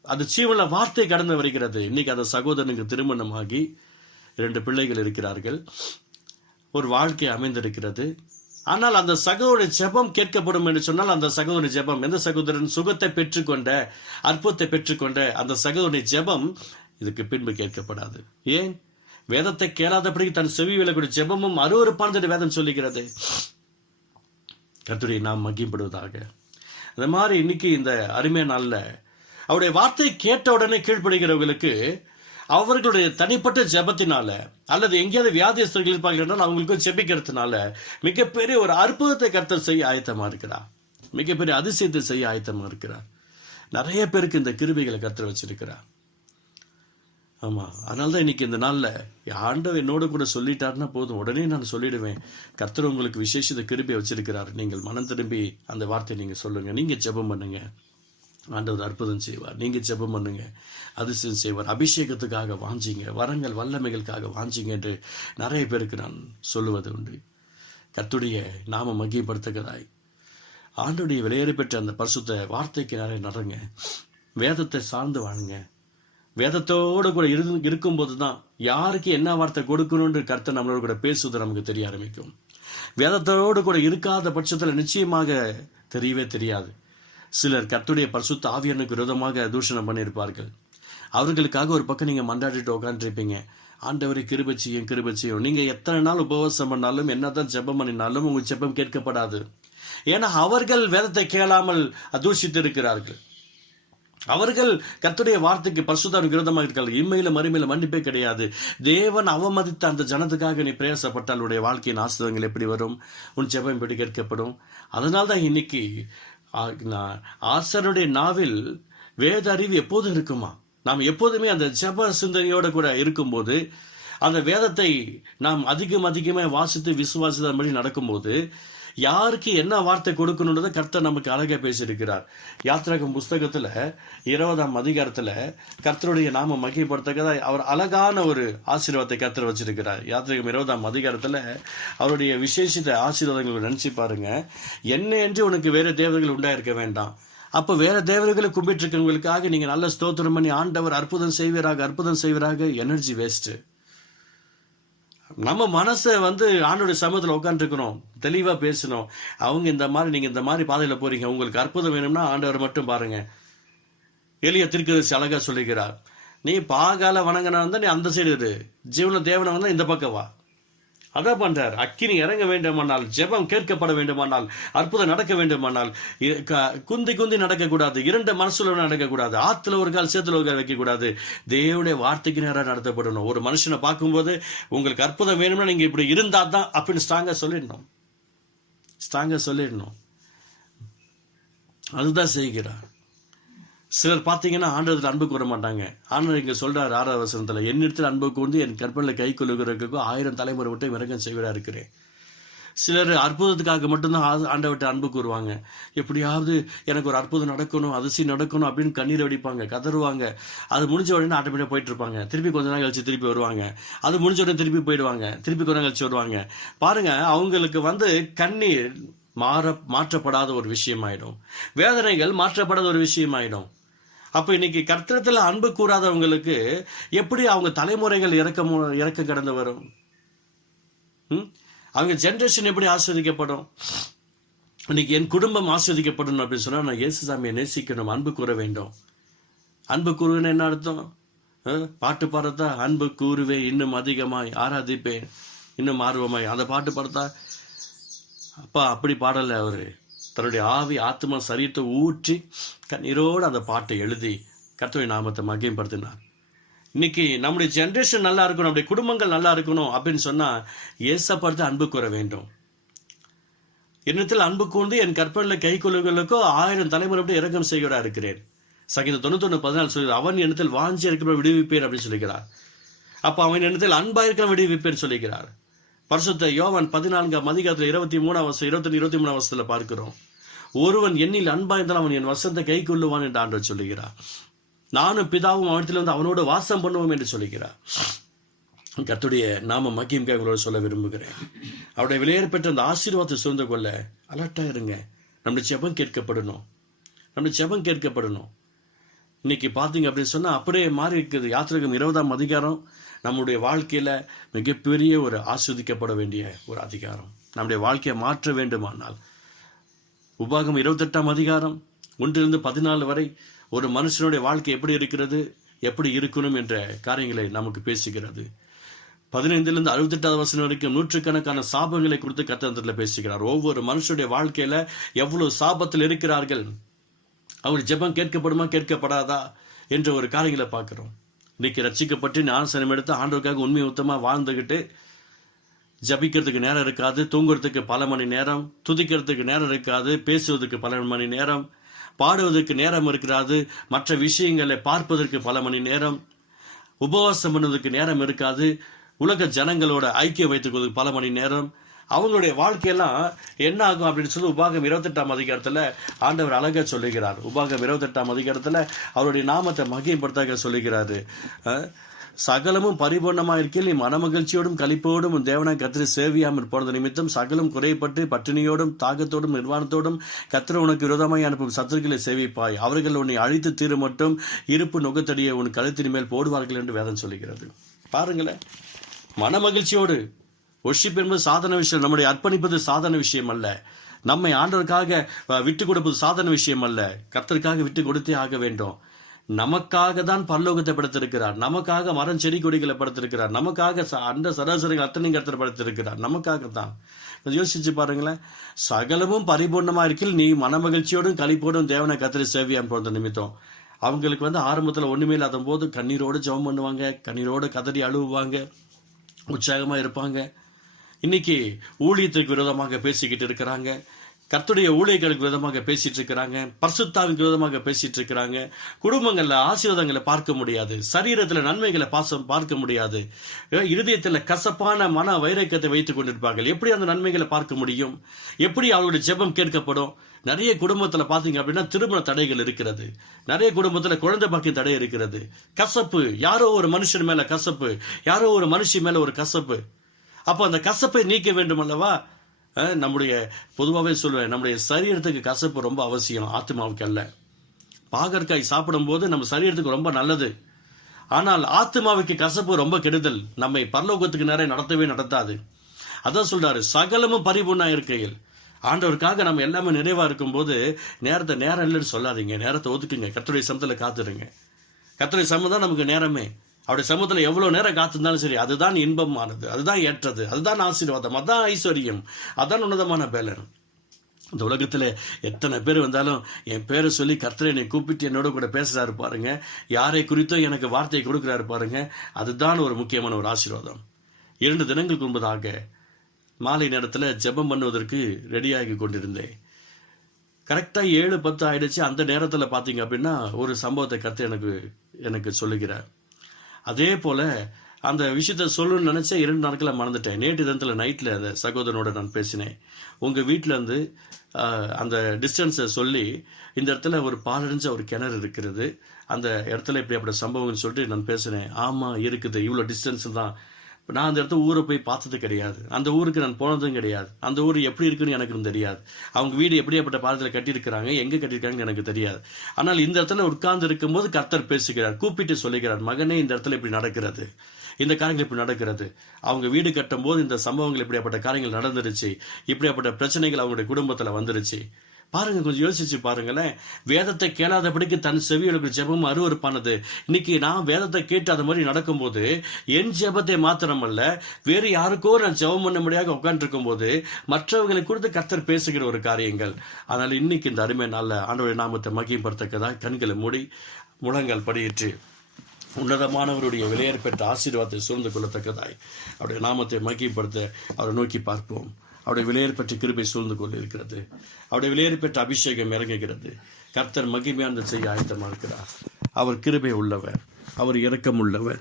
அது ஜீவன வார்த்தை கடந்து வருகிறது. இன்னைக்கு அந்த சகோதரனுக்கு திருமணமாகி 2 பிள்ளைகள் இருக்கிறார்கள், ஒரு வாழ்க்கை அமைந்திருக்கிறது. ஆனால் அந்த சகோதரனுடைய ஜெபம் கேட்கப்படும் என்று சொன்னால், அந்த சகோதரனுடைய ஜெபம், எந்த சகோதரன் சுகத்தை பெற்றுக்கொண்ட, அற்புதத்தை பெற்றுக்கொண்ட அந்த சகோதரனுடைய ஜெபம் இதுக்கு பின்பு கேட்கப்படாது. ஏன்? வேதத்தை கேளாதபடி தன் செவி விலக்கூடிய ஜெபமும் அருவருப்பானது வேதம் சொல்லுகிறது. கர்த்தருடைய நாம் மகிமைப்படுவதாக. அந்த மாதிரி இன்னைக்கு இந்த அருமையான நாள்ல அவருடைய வார்த்தை கேட்ட உடனே கீழ்ப்படுகிறவர்களுக்கு அவர்களுடைய தனிப்பட்ட ஜெபத்தினால அல்லது எங்கேயாவது வியாதிஸ்தர்கள் இருப்பார்கள் என்றால் அவங்களுக்கு ஜெபிக்கிறதுனால மிகப்பெரிய ஒரு அற்புதத்தை கர்த்தர் செய்ய ஆயத்தமா இருக்கிறார். மிகப்பெரிய அதிசயத்தை செய்ய ஆயத்தமா இருக்கிறார். நிறைய பேருக்கு இந்த கிருபைகளை கர்த்தர் வச்சிருக்கிறார். ஆமா, அதனால்தான் இன்னைக்கு இந்த நாள்ல ஆண்டவர் என்னோட கூட சொல்லிட்டாருன்னா போதும், உடனே நான் சொல்லிடுவேன், கர்த்தர் உங்களுக்கு விசேஷ கிருபை வச்சிருக்கிறார். நீங்கள் மனம் திரும்பி அந்த வார்த்தையை நீங்க சொல்லுங்க, நீங்க ஜெபம் பண்ணுங்க, ஆண்டவர் அற்புதம் செய்வார். நீங்க ஜெபம் பண்ணுங்க, அதிசயம் செய்வார். அபிஷேகத்துக்காக வாஞ்சிங்க, வரங்கள் வல்லமைகளுக்காக வாஞ்சிங்க என்று நிறைய பேருக்கு நான் சொல்லுவது உண்டு. கர்த்தருடைய நாம மகிமைப்படுத்துகிறதாய் ஆண்டுடைய விலையேறி பெற்ற அந்த பரிசுத்த வார்த்தைக்கு நிறைய நடங்க, வேதத்தை சார்ந்து வாழுங்க. வேதத்தோடு கூட இருக்கும்போது தான் யாருக்கு என்ன வார்த்தை கொடுக்கணும்னு கர்த்தர் நம்மளோட கூட பேசுவது நமக்கு தெரிய ஆரம்பிக்கும். வேதத்தோடு கூட இருக்காத பட்சத்தில் நிச்சயமாக தெரியவே தெரியாது. சிலர் கர்த்தருடைய பரிசுத்த ஆவியானுக்கு விரோதமாக தூஷணம் பண்ணியிருப்பார்கள். அவர்களுக்காக ஒரு பக்கம் நீங்க மண்டாடிட்டு உட்காந்துருப்பீங்க, ஆண்டவரை கிருபை செய்யும். நீங்க எத்தனை நாள் உபவாசம் பண்ணாலும் என்னதான் ஜெபம் பண்ணினாலும் உங்க ஜெபம் கேட்கப்படாது. ஏன்னா அவர்கள் வேதத்தை கேளாமல் தூஷித்து இருக்கிறார்கள். அவர்கள் கர்த்தருடைய வார்த்தைக்கு பரிசுத்தாவிற்கு விரோதமாக இருக்கிறார்கள். இம்மையில மறுமையில மன்னிப்பே கிடையாது. தேவன் அவமதித்த அந்த ஜனத்துக்காக நீ பிரயாசப்பட்டால் உடைய வாழ்க்கையின் ஆசீர்வாதங்கள் எப்படி வரும்? உன் ஜெபம் எப்படி கேட்கப்படும்? அதனால்தான் இன்னைக்கு ஆசாரியனுடைய நாவில் வேத அறிவு எப்போதும் இருக்குமா? நாம் எப்போதுமே அந்த ஜெப சிந்தனையோட கூட இருக்கும்போது, அந்த வேதத்தை நாம் அதிகமாக வாசித்து விசுவாசித்தபடி நடக்கும்போது யாருக்கு என்ன வார்த்தை கொடுக்கணுன்றதை கர்த்தர் நமக்கு அழகா பேசியிருக்கிறார். யாத்திராகமம் புஸ்தகத்துல 20ஆம் அதிகாரத்துல கர்த்தருடைய நாம மகிமைப்படுத்தக்கதா அவர் அழகான ஒரு ஆசீர்வாதத்தை கர்த்தர் வச்சிருக்கிறார். யாத்திராகமம் 20ஆம் அதிகாரத்துல அவருடைய விசேஷித்த ஆசீர்வாதங்களை நினைச்சு பாருங்க. என்ன என்று உனக்கு வேற தேவர்கள் உண்டாயிருக்க வேண்டாம். அப்ப வேற தேவர்களை கும்பிட்டு இருக்கவங்களுக்காக நீங்க நல்ல ஸ்தோத்திரம் பண்ணி ஆண்டவர் அற்புதம் செய்வீராக எனர்ஜி வேஸ்ட். நம்ம மனசை ஆண்டோட சமூகத்தில் உட்காந்துருக்கணும், தெளிவா பேசணும். அவங்க நீங்க இந்த மாதிரி பாதையில போறீங்க, உங்களுக்கு அற்புதம் வேணும்னா ஆண்டவர் மட்டும் பாருங்க. எலியா தீர்க்கதரிசி அழகா சொல்லுகிறார், நீ பாகால வணங்கினா நீ அந்த சைடு இரு, ஜீவன தேவனை வந்தா இந்த பக்கம் வா. அதான் பண்றார். அக்கினி இறங்க வேண்டுமானால், ஜெபம் கேட்கப்பட வேண்டுமானால், அற்புதம் நடக்க வேண்டுமானால் குந்தி நடக்கக்கூடாது, 2 மனசுல நடக்கக்கூடாது, ஆத்துல ஒரு கால் சேத்துல ஒரு கால் வைக்கக்கூடாது. தேவனுடைய வார்த்தைக்கு நேரம் நடத்தப்படணும். ஒரு மனுஷனை பார்க்கும்போது உங்களுக்கு அற்புதம் வேணும்னா நீங்க இப்படி இருந்தா தான் அப்படின்னு ஸ்ட்ராங்கா சொல்லிடணும். அதுதான் செய்கிறார். சிலர் பார்த்தீங்கன்னா ஆண்டவத்தில் அன்பு கூற மாட்டாங்க. ஆண்டவர் இங்க சொல்றாரு 6ஆவது வசனத்துல, என்னிடத்தில் அன்பு கூர்ந்து என் கற்பனையில கை கொள்ளுகிறதுக்கு 1000 தலைமுறை விட்டு இறக்கம் செய்வதா இருக்கிறேன். சிலர் அற்புதத்துக்காக மட்டும்தான் ஆண்டவர்கிட்ட அன்பு கூறுவாங்க. எப்படியாவது எனக்கு ஒரு அற்புதம் நடக்கணும், அதிசயம் நடக்கணும் அப்படின்னு கண்ணீர் வடிப்பாங்க, கதறுவாங்க. அது முடிஞ்ச உடனே ஆட்டோமேட்டிக்காக போயிட்டு இருப்பாங்க. திருப்பி கொஞ்ச நாள் கழிச்சு திருப்பி வருவாங்க. அது முடிஞ்ச உடனே திருப்பி போயிடுவாங்க. திருப்பி கொஞ்ச நாள் கழிச்சு வருவாங்க. பாருங்க, அவங்களுக்கு கண்ணீர் மாற்றப்படாத ஒரு விஷயம் ஆயிடும். வேதனைகள் மாற்றப்படாத ஒரு விஷயம் ஆயிடும். அப்ப இன்னைக்கு கர்த்தரத்துல அன்பு கூறாதவங்களுக்கு எப்படி அவங்க தலைமுறைகள் இறக்க கடந்து வரும்? அவங்க ஜெனரேஷன் எப்படி ஆஸ்வதிக்கப்படும்? இன்னைக்கு என் குடும்பம் ஆஸ்வதிக்கப்படணும் அப்படின்னு சொன்னா நான் இயேசு சாமியை நேசிக்கணும், அன்பு கூற வேண்டும். அன்பு கூறுவேன்னு என்ன அர்த்தம்? பாட்டு பாடுறதா? அன்பு கூறுவே இன்னும் அதிகமாய் ஆராதிப்பேன் இன்னும் ஆர்வமாய். அந்த பாட்டு பாடுறதா? அப்பா அப்படி பாடல. அவரு தன்னுடைய ஆவி ஆத்மா சரீரத்தை ஊற்றி கண்ணீரோடு அந்த பாட்டை எழுதி கர்த்தருடைய நாமத்தை மகிமைப்படுத்தினார். இன்னைக்கு நம்முடைய ஜெனரேஷன் நல்லா இருக்கணும், நம்முடைய குடும்பங்கள் நல்லா இருக்கணும் அப்படின்னு சொன்னா ஏசப்படுத்த அன்பு கூற வேண்டும். என்னிடத்தில் அன்பு கூர்ந்து என் கற்பனையில கை கொள்ளுகளுக்கோ 1000 தலைமுறை இறக்கம் செய்கிறா இருக்கிறேன். சங்கீதம் 91:14 சொல்லுது, அவன் எண்ணத்தில் வாஞ்சி இருக்கிற விடுவிப்பேன் அப்படின்னு சொல்லிக்கிறார். அப்ப அவன் எண்ணத்தில் அன்பா இருக்கிற விடுவிப்பேன் சொல்லிக்கிறார். பரிசுத்த யோவான் 14:23 23 பார்க்கிறோம், ஒருவன் என்னில் அன்பா இருந்தால் அவன் என் வசனத்தை கை கொள்ளுவான் என்று ஆண்டவர் சொல்லுகிறார். நானும் பிதாவும் அவனத்தில் வந்து அவனோடு வாசம் பண்ணுவோம் என்று சொல்லுகிறார். கர்த்தருடைய நாம மகிமைக்காக உங்களோட சொல்ல விரும்புகிறேன். அவருடைய விலையேறப்பெற்ற அந்த ஆசீர்வாதத்தை சுதந்திர கொள்ள அலர்ட்டா இருங்க. நம்முடைய ஜெபம் கேட்கப்படணும். இன்னைக்கு பார்த்தீங்க அப்படின்னு சொன்னா அப்படியே மாறி இருக்குது. யாத்திராகமம் 20ஆம் அதிகாரம் நம்முடைய வாழ்க்கையில மிகப்பெரிய ஒரு ஆஸ்வதிக்கப்பட வேண்டிய ஒரு அதிகாரம். நம்முடைய வாழ்க்கையை மாற்ற வேண்டுமானால் உபாகமம் 28ஆம் அதிகாரம் 1-14 வரை ஒரு மனுஷனுடைய வாழ்க்கை எப்படி இருக்கிறது, எப்படி இருக்கணும் என்ற காரியங்களை நமக்கு பேசுகிறது. 15-68 வசனம் வரைக்கும் நூற்றுக்கணக்கான சாபங்களை குறித்து கர்த்தர் பேசுகிறார். ஒவ்வொரு மனுஷனுடைய வாழ்க்கையில எவ்வளவு சாபத்தில் இருக்கிறார்கள், அவர் ஜெபம் கேட்கப்படுமா கேட்கப்படாதா என்ற ஒரு காரியங்களை பார்க்கிறோம். இன்னைக்கு ரட்சிக்கப்பட்டு ஞானஸ்நானம் எடுத்து ஆண்டவருக்காக உண்மை உத்தமா வாழ்ந்துகிட்டு ஜபிக்கிறதுக்கு நேரம் இருக்காது, தூங்குறதுக்கு பல மணி நேரம், துதிக்கிறதுக்கு நேரம் இருக்காது, பேசுவதற்கு பல மணி நேரம், பாடுவதற்கு நேரம் இருக்கிறாது, மற்ற விஷயங்களை பார்ப்பதற்கு பல மணி நேரம், உபவாசம் பண்ணுவதற்கு நேரம் இருக்காது, உலக ஜனங்களோட ஐக்கியம் வைத்துக் கொள்வதற்கு பல மணி நேரம். அவங்களுடைய வாழ்க்கையெல்லாம் என்ன ஆகும் அப்படின்னு சொல்லி உபாகம் 28ஆம் அதிகாரத்துல ஆண்டவர் அழகா சொல்லுகிறார். உபாகம் 28ஆம் அதிகாரத்துல அவருடைய நாமத்தை மகிமைப்படுத்த சொல்லுகிறாரு. சகலமும் பரிபூர்ணமா இருக்கையில் நீ மனமகிழ்ச்சியோடும் களிப்போடும் உன் தேவனாய் கர்த்தரை சேவியாமல் போனது நிமித்தம் சகலம் குறைப்பட்டு பட்டினியோடும் தாகத்தோடும் நிர்வாணத்தோடும் கர்த்தர் உனக்கு விரோதமாய் அனுப்பும் சத்துருக்களை சேவிப்பாய். அவர்கள் உன்னை அழித்து தீர மட்டும் இருப்பு நுகத்தடியை உன் கழுத்தின் மேல் போடுவார்கள் என்று வேதம் சொல்லுகிறது. பாருங்களேன், மனமகிழ்ச்சியோடு ஒர்ஷிப் என்பது சாதன விஷயம், நம்முடைய அர்ப்பணிப்பது சாதன விஷயம் அல்ல, நம்மை ஆண்டவருக்காக விட்டு கொடுப்பது சாதன விஷயம் அல்ல, கர்த்தருக்காக விட்டு கொடுத்தே ஆக வேண்டும். நமக்காக தான் பரலோகத்தை படைத்திருக்கிறார், நமக்காக மரம் செடி கொடிகளை படைத்திருக்கிறார், நமக்காக அந்த சராசரிகள் அத்தனையும் கர்த்தர் படைத்திருக்கிறார், நமக்காகத்தான். யோசிச்சு பாருங்களேன், சகலமும் பரிபூர்ணமா இருக்கில் நீ மனமகிழ்ச்சியோடும் களிப்போடும் தேவனை கர்த்தரை சேவியாம் போன்ற நிமித்தம். அவங்களுக்கு ஆரம்பத்தில் ஒண்ணுமே இல்லாத போது கண்ணீரோடு ஜெபம் பண்ணுவாங்க, கண்ணீரோடு கதறி அழுவாங்க, உற்சாகமா இருப்பாங்க. இன்னைக்கு ஊழியத்துக்கு விரோதமாக பேசிக்கிட்டு இருக்கிறாங்க, கர்த்தருடைய ஊழியர்களுக்கு விரோதமாக பேசிட்டு இருக்கிறாங்க, பரிசுத்தாவிற்கு விரோதமாக பேசிட்டு இருக்கிறாங்க. குடும்பங்கள்ல ஆசீர்வாதங்களை பார்க்க முடியாது, சரீரத்துல நன்மைகளை பார்க்க முடியாது, இருதயத்துல கசப்பான மன வைரக்கத்தை வைத்துக் கொண்டிருப்பார்கள். எப்படி அந்த நன்மைகளை பார்க்க முடியும்? எப்படி அவருடைய ஜெபம் கேட்கப்படும்? நிறைய குடும்பத்துல பாத்தீங்க அப்படின்னா திருமண தடைகள் இருக்கிறது, நிறைய குடும்பத்துல குழந்தை பாக்கிய தடை இருக்கிறது. கசப்பு, யாரோ ஒரு மனுஷன் மேல கசப்பு, யாரோ ஒரு மனுஷி மேல ஒரு கசப்பு. அப்போ அந்த கசப்பை நீக்க வேண்டும் அல்லவா? நம்முடைய பொதுவாகவே சொல்லுவேன், நம்முடைய சரீரத்துக்கு கசப்பு ரொம்ப அவசியம், ஆத்மாவுக்கு அல்ல. பாகற்காய் சாப்பிடும் போது நம்ம சரீரத்துக்கு ரொம்ப நல்லது, ஆனால் ஆத்மாவுக்கு கசப்பு ரொம்ப கெடுதல், நம்மை பரலோகத்துக்கு நிறைய நடத்தாது. அதான் சொல்றாரு, சகலமும் பரிபூர்ணா இருக்கையில். ஆண்டவருக்காக நம்ம எல்லாமே நிறைவா இருக்கும் போது நேரம் இல்லைன்னு சொல்லாதீங்க, நேரத்தை ஒதுக்குங்க, கர்த்தருடைய சமத்துல காத்துருங்க. கர்த்தருடைய சமம் தான் நமக்கு நேரமே. அவருடைய சமூகத்தில் எவ்வளவு நேரம் காத்திருந்தாலும் சரி, அதுதான் இன்பமானது, அதுதான் ஏற்றது, அதுதான் ஆசீர்வாதம், அதான் ஐஸ்வர்யம், அதான் உன்னதமான பேலன். இந்த உலகத்துல எத்தனை பேர் வந்தாலும் என் பேரை சொல்லி கர்த்தரை என்னை கூப்பிட்டு என்னோட கூட பேசுறாரு பாருங்க, யாரை குறித்தோ எனக்கு வார்த்தையை கொடுக்கிறாரு பாருங்க, அதுதான் ஒரு முக்கியமான ஒரு ஆசீர்வாதம். 2 தினங்களுக்கு முன்பதாக மாலை நேரத்துல ஜெபம் பண்ணுவதற்கு ரெடியாகி கொண்டிருந்தேன். கரெக்டா 7:10 ஆயிடுச்சு. அந்த நேரத்துல பாத்தீங்க அப்படின்னா ஒரு சம்பவத்தை கர்த்தர் எனக்கு சொல்லுகிறார். அதே போல அந்த விஷயத்த சொல்லணும்னு நினைச்ச 2 நாட்களை மறந்துட்டேன். நேற்று தினத்துல நைட்ல அந்த சகோதரனோட நான் பேசினேன். உங்க வீட்டுல இருந்து அந்த டிஸ்டன்ஸை சொல்லி, இந்த இடத்துல ஒரு பாலடைஞ்ச ஒரு கிணறு இருக்கிறது, அந்த இடத்துல இப்படிப்பட்ட சம்பவம்னு சொல்லிட்டு நான் பேசினேன். ஆமா இருக்குது, இவ்வளவு டிஸ்டன்ஸ் தான். நான் அந்த இடத்த ஊரை போய் பார்த்தது கிடையாது, அந்த ஊருக்கு நான் போனதும் கிடையாது, அந்த ஊர் எப்படி இருக்குன்னு எனக்கு தெரியாது, அவங்க வீடு எப்படியாப்பட்ட பாலத்தில் கட்டியிருக்கிறாங்க, எங்க கட்டியிருக்காங்கன்னு எனக்கு தெரியாது. ஆனால் இந்த இடத்துல உட்கார்ந்து இருக்கும்போது கர்த்தர் பேசுகிறார், கூப்பிட்டு சொல்லுகிறார், மகனே இந்த இடத்துல இப்படி நடக்கிறது, இந்த காரியங்கள் இப்படி நடக்கிறது. அவங்க வீடு கட்டும் போது இந்த சம்பவங்கள் இப்படியாப்பட்ட காரியங்கள் நடந்துருச்சு, இப்படியாப்பட்ட பிரச்சனைகள் அவங்களுடைய குடும்பத்துல வந்துருச்சு. பாருங்க, கொஞ்சம் யோசிச்சு பாருங்களேன். வேதத்தை கேளாதபடிக்கு தன் செவிகளுக்கு ஜெபம் அருவருப்பானது. இன்னைக்கு நான் வேதத்தை கேட்டு அது மாதிரி நடக்கும்போது என் ஜெபத்தை மாத்திரமல்ல, வேறு யாருக்கோ நான் ஜெபம் பண்ண முடியாத உட்காந்துருக்கும் போது மற்றவர்களை குறித்து கர்த்தர் பேசுகிற ஒரு காரியங்கள். அதனால இன்னைக்கு இந்த அருமை நாள்ல ஆண்டவருடைய நாமத்தை மகிமைப்படுத்தக்கதாக கண்களை மூடி முழங்கால் படியிட்டு உன்னதமானவருடைய விலையேற பெற்ற ஆசீர்வாதத்தை சூழ்ந்து கொள்ளத்தக்கதாய் அவருடைய நாமத்தை மகிமைப்படுத்த அவரை நோக்கி பார்ப்போம். அவருடைய விலையேற பெற்ற கிருபை சூழ்ந்து கொண்டு இருக்கிறது, அவருடைய விலையேற பெற்ற அபிஷேகம் இறங்குகிறது. கர்த்தர் மகிமையானதை செய்ய ஆயத்தமாக இருக்கிறார். அவர் கிருபை உள்ளவர், அவர் இரக்கம் உள்ளவர்.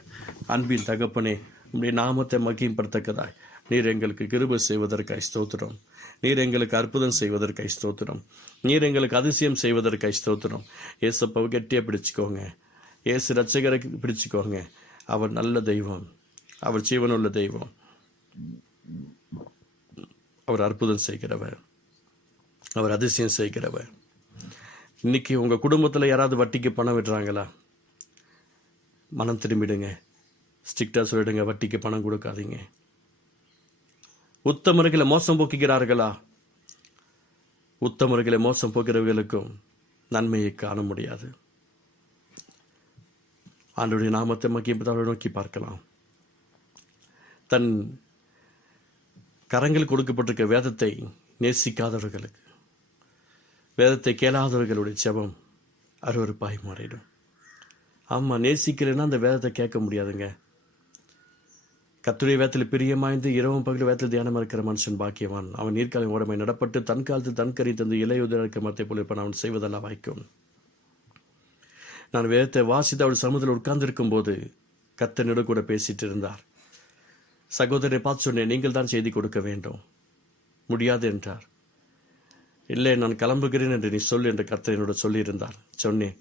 அன்பின் தகப்பனே, உம்முடைய நாமத்தை மகிமைப்படுத்தக்கதாய் நீர் எங்களுக்கு கிருபை செய்வதற்காய் ஸ்தோத்திரம். நீர் எங்களுக்கு அற்புதம் செய்வதற்காய் ஸ்தோத்திரம். நீர் எங்களுக்கு அதிசயம் செய்வதற்காய் ஸ்தோத்திரம். ஏசப்பாவை கெட்டியாக பிடிச்சிக்கோங்க. ஏசு ரட்சகரை பிடிச்சிக்கோங்க. அவர் நல்ல தெய்வம், அவர் ஜீவனுள்ள தெய்வம், அவர் அற்புதம் செய்கிறவர், அவர் அதிசயம் செய்கிறவர். இன்னைக்கு உங்கள் குடும்பத்தில் யாராவது வட்டிக்கு பணம் விடுறாங்களா? மனம் திரும்பிடுங்க. ஸ்ட்ரிக்டாக சொல்லிடுங்க, வட்டிக்கு பணம் கொடுக்காதீங்க. உத்தமர்களை மோசம் போக்குகிறார்களா? உத்தமர்களை மோசம் போக்கிறவர்களுக்கும் நன்மையை காண முடியாது. ஆண்டவருடைய நாமத்தை மகிமையை நோக்கி பார்க்கலாம். தன் கரங்கள் கொடுக்கப்பட்டிருக்க வேதத்தை நேசிக்காதவர்களுக்கு, வேதத்தை கேளாதவர்களுடைய ஜெபம் அருவருப்பாய் மாறிடும். ஆமாம், நேசிக்கலைன்னா அந்த வேதத்தை கேட்க முடியாதுங்க. கர்த்தருடைய வேதத்தில் பிரியமாய்ந்து இரவும் பகல் வேதத்தில் தியானமாக இருக்கிற மனுஷன் பாக்கியவான். அவன் நீர்க்காலம் உடமை நடப்பட்டு தன் காலத்தில் தன் கறி தந்து இலையுதிர்க்க மரத்தை போல இருப்பான். அவன் செய்வதெல்லாம் வாய்க்கும். நான் வேதத்தை வாசித்து அவள் சமூகத்தில் உட்கார்ந்திருக்கும் போது கர்த்தனோடு கூட பேசிட்டு இருந்தார். சகோதரரை பார்த்து சொன்னேன், நீங்கள் தான் செய்தி கொடுக்க வேண்டும். முடியாது என்றார். இல்லை, நான் கிளம்புகிறேன் என்று நீ சொல் என்று கர்த்தர் என்னோட சொல்லியிருந்தார். சொன்னேன்.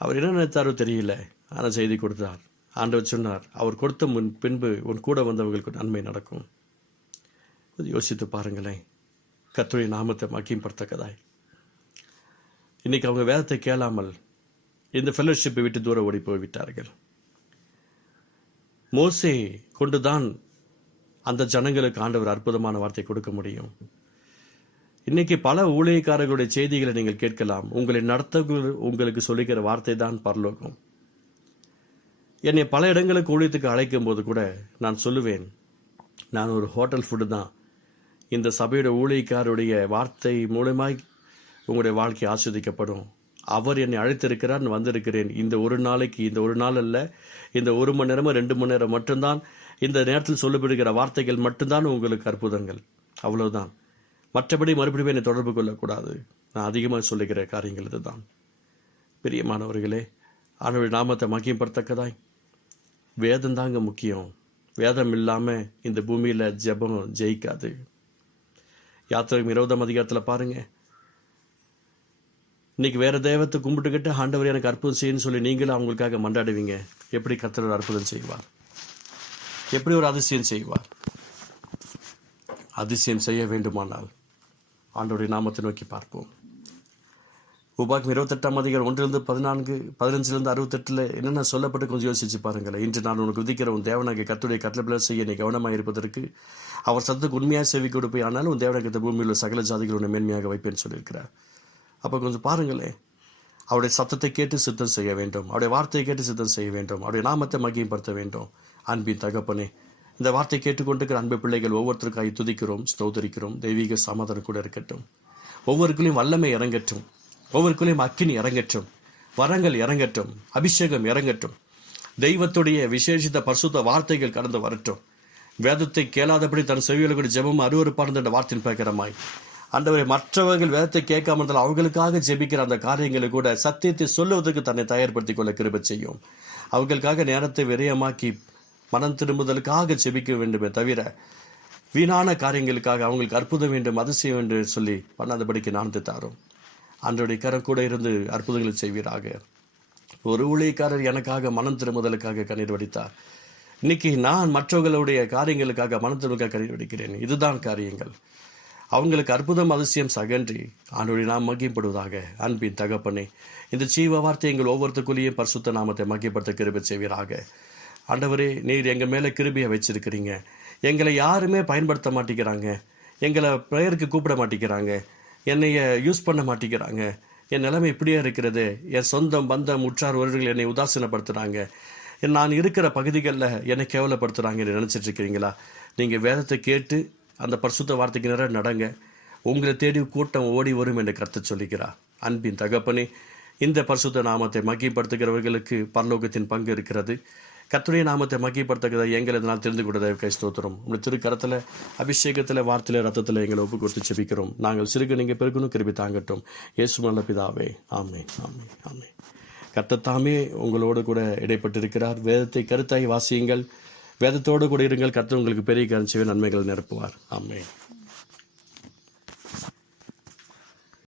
அவர் என்ன நினைத்தாரோ தெரியல, ஆனால் செய்தி கொடுத்தார். ஆண்டவர் சொன்னார், அவர் கொடுத்த பின்பு உன் கூட வந்தவர்களுக்கு நன்மை நடக்கும். யோசித்து பாருங்களேன். கர்த்தருடைய நாமத்தை மகிமைப்படுத்தக்கதாய் இன்னைக்கு அவங்க வேதத்தை கேளாமல் இந்த ஃபெலோஷிப்பை விட்டு தூரம் ஓடி போய்விட்டார்கள். மோசே கொண்டுதான் அந்த ஜனங்களுக்கு ஆண்டவர் அற்புதமான வார்த்தை கொடுக்க முடியும். இன்னைக்கு பல ஊழியக்காரர்களுடைய செய்திகளை நீங்கள் கேட்கலாம். உங்களை நடத்த உங்களுக்கு சொல்லிக்கிற வார்த்தை தான் பரலோகம். என்னை பல இடங்களுக்கு ஊழியத்துக்கு அழைக்கும் போது கூட நான் சொல்லுவேன், நான் ஒரு ஹோட்டல் ஃபுட்டு தான். இந்த சபையோட ஊழியக்காரருடைய வார்த்தை மூலமாய் உங்களுடைய வாழ்க்கை ஆஸ்வதிக்கப்படும். அவர் என்னை அழைத்திருக்கிறார், நான் வந்திருக்கிறேன். இந்த ஒரு நாளைக்கு, இந்த ஒரு நாள் அல்ல, இந்த 1 மணி நேரமோ 2 மணி நேரம் மட்டும்தான், இந்த நேரத்தில் சொல்லப்படுகிற வார்த்தைகள் மட்டும்தான் உங்களுக்கு அற்புதங்கள். அவ்வளவுதான். மற்றபடி மறுபடியும் என்னை தொடர்பு கொள்ளக்கூடாது. நான் அதிகமாக சொல்லுகிற காரியங்கள் இதுதான். பிரியமானவர்களே, ஆண்டவருடைய நாமத்தை மகிமைப்படுத்தக்கதாய் வேதம் தாங்க முக்கியம். வேதம் இல்லாமல் இந்த பூமியில் ஜெபம் ஜெயிக்காது. யாத்திரை 20ஆம் அதிகாரத்தில் பாருங்க. இன்னைக்கு வேற தெய்வத்தை கும்பிட்டுக்கிட்டு ஆண்டவர் எனக்கு அற்புதம் செய்யணும்னு சொல்லி நீங்களும் அவங்களுக்காக மன்றாடுவீங்க. எப்படி கர்த்தர் அற்புதம் செய்வார்? எப்படி ஒரு அதிசயம் செய்வார்? அதிசயம் செய்ய வேண்டுமானால் ஆண்டவருடைய நாமத்தை நோக்கி பார்ப்போம். உபாகம் 28ஆம் அதிகாரம் 1-15 என்னென்ன சொல்லப்பட்டு கொஞ்சம் யோசிச்சு பாருங்களேன். இன்று நான் உனக்கு விதிக்கிற உன் தேவனாகிய கர்த்தருடைய கட்டளை செய்ய நீ கவனமாக இருப்பதற்கு அவர் சத்துக்கு உண்மையாக செவி கொடுப்பேன். ஆனாலும் உன் தேவனாகிய பூமியில் உள்ள சகல ஜாதிகள் உன்னை மேன்மையாக வைப்பேன்னு சொல்லியிருக்கிறார். அப்போ கொஞ்சம் பாருங்களேன். அவருடைய சத்தத்தை கேட்டு சித்தம் செய்ய வேண்டும். அவருடைய வார்த்தையை கேட்டு சித்தம் செய்ய வேண்டும். அவருடைய நாமத்தை மகிமைப்படுத்த வேண்டும். அன்பின் தகப்பனே, இந்த வார்த்தை கேட்டுக்கொண்டிருக்கிற அன்பு பிள்ளைகள் ஒவ்வொருத்தருக்காய் துதிக்கிறோம், ஸ்தோத்தரிக்கிறோம். தெய்வீக சமாதானம் கூட இருக்கட்டும். ஒவ்வொருக்குள்ளேயும் வல்லமை இறங்கட்டும். ஒவ்வொருக்குள்ளேயும் அக்கினி இறங்கட்டும். வரங்கள் இறங்கட்டும். அபிஷேகம் இறங்கட்டும். தெய்வத்துடைய விசேஷித்த பரிசுத்த வார்த்தைகள் கடந்து வரட்டும். வேதத்தை கேளாதபடி தன் செவிகளுக்கு ஜெபம் அருவருப்பார்ந்த வார்த்தையின் பிரகாரமாய் ஆண்டவரை மற்றவர்கள் வேதத்தை கேட்காம இருந்தால் அவர்களுக்காக ஜெபிக்கிற அந்த காரியங்களை கூட சத்தியத்தை சொல்லுவதற்கு தன்னை தயார்படுத்திக் கொள்ள கிருபை செய்யும். அவர்களுக்காக நேரத்தை விரயமாக்கி மனம் திரும்புதலுக்காக ஜெபிக்க வேண்டுமே தவிர வீணான காரியங்களுக்காக அவங்களுக்கு அற்புதம் வேண்டும், அதிசயம் வேண்டும் சொல்லி பண்ணாதபடிக்கு நான்கு தாரும். அன்றைய கரம் கூட இருந்து அற்புதங்களை செய்வீராக. ஒரு ஊழியக்காரர் எனக்காக மனம் திரும்புதலுக்காக கண்ணீர் வடித்தார். இன்னைக்கு நான் மற்றவர்களுடைய காரியங்களுக்காக மனம் திரும்புதலுக்காக கண்ணீர் வடிக்கிறேன். இதுதான் காரியங்கள். அவங்களுக்கு அற்புதம் அதிசயம் சகன்றி ஆண்டவருடைய நாம் மகிமைப்படுவதாக. அன்பின் தகப்பனே, இந்த ஜீவ வார்த்தை எங்கள் ஒவ்வொருத்தருக்குள்ளேயும் பரிசுத்த நாமத்தை மகிமைப்படுத்த கிருபை செய்வீராக. ஆண்டவரே, நீர் எங்கள் மேலே கிருபையை வச்சிருக்கிறீங்க. எங்களை யாருமே பயன்படுத்த மாட்டேங்கிறாங்க. எங்களை ப்ரேயருக்கு கூப்பிட மாட்டேங்கிறாங்க. என்னைய யூஸ் பண்ண மாட்டேங்கிறாங்க. என் நிலைமை இப்படியே இருக்கிறது. என் சொந்தம் பந்தம் உற்றார் உறவுகள் என்னை உதாசீனப்படுத்துகிறாங்க. நான் இருக்கிற பகுதிகளில் என்னை கேவலப்படுத்துகிறாங்க என்று நினச்சிட்டு இருக்கிறீங்களா? நீங்கள் வேதத்தை கேட்டு அந்த பரிசுத்த வார்த்தைக்கு நேரம் நடங்க. உங்களை தேடி கூட்டம் ஓடி வரும் என்று கர்த்தர் சொல்லிக்கிறார். அன்பின் தகப்பனே, இந்த பரிசுத்த நாமத்தை மகிமைப்படுத்துகிறவர்களுக்கு பரலோகத்தின் பங்கு இருக்கிறது. கர்த்தருடைய நாமத்தை மகிமைப்படுத்தக்கதை எங்களை இதனால் தெரிந்து கொண்டதை கை ஸ்தோத்திரம். உங்களுடைய திருக்கரத்தில் அபிஷேகத்தில் வார்த்தையில் ரத்தத்தில் எங்களை ஒப்பு கொடுத்து செபிக்கிறோம். நாங்கள் சிறுக நீங்கள் பெருகணும், கிருபை தாங்கட்டும். இயேசு நல்ல பிதாவே, ஆமென், ஆமென், ஆமென். கர்த்தர் தாமே உங்களோடு கூட இடைப்பட்டிருக்கிறார். வேதத்தை கருத்தாய் வாசியுங்கள், வேதத்தோடு கூட இருங்கள். கர்த்தர் உங்களுக்கு பெரிய கருணையை நன்மைகள் நிரப்புவார். ஆமென்.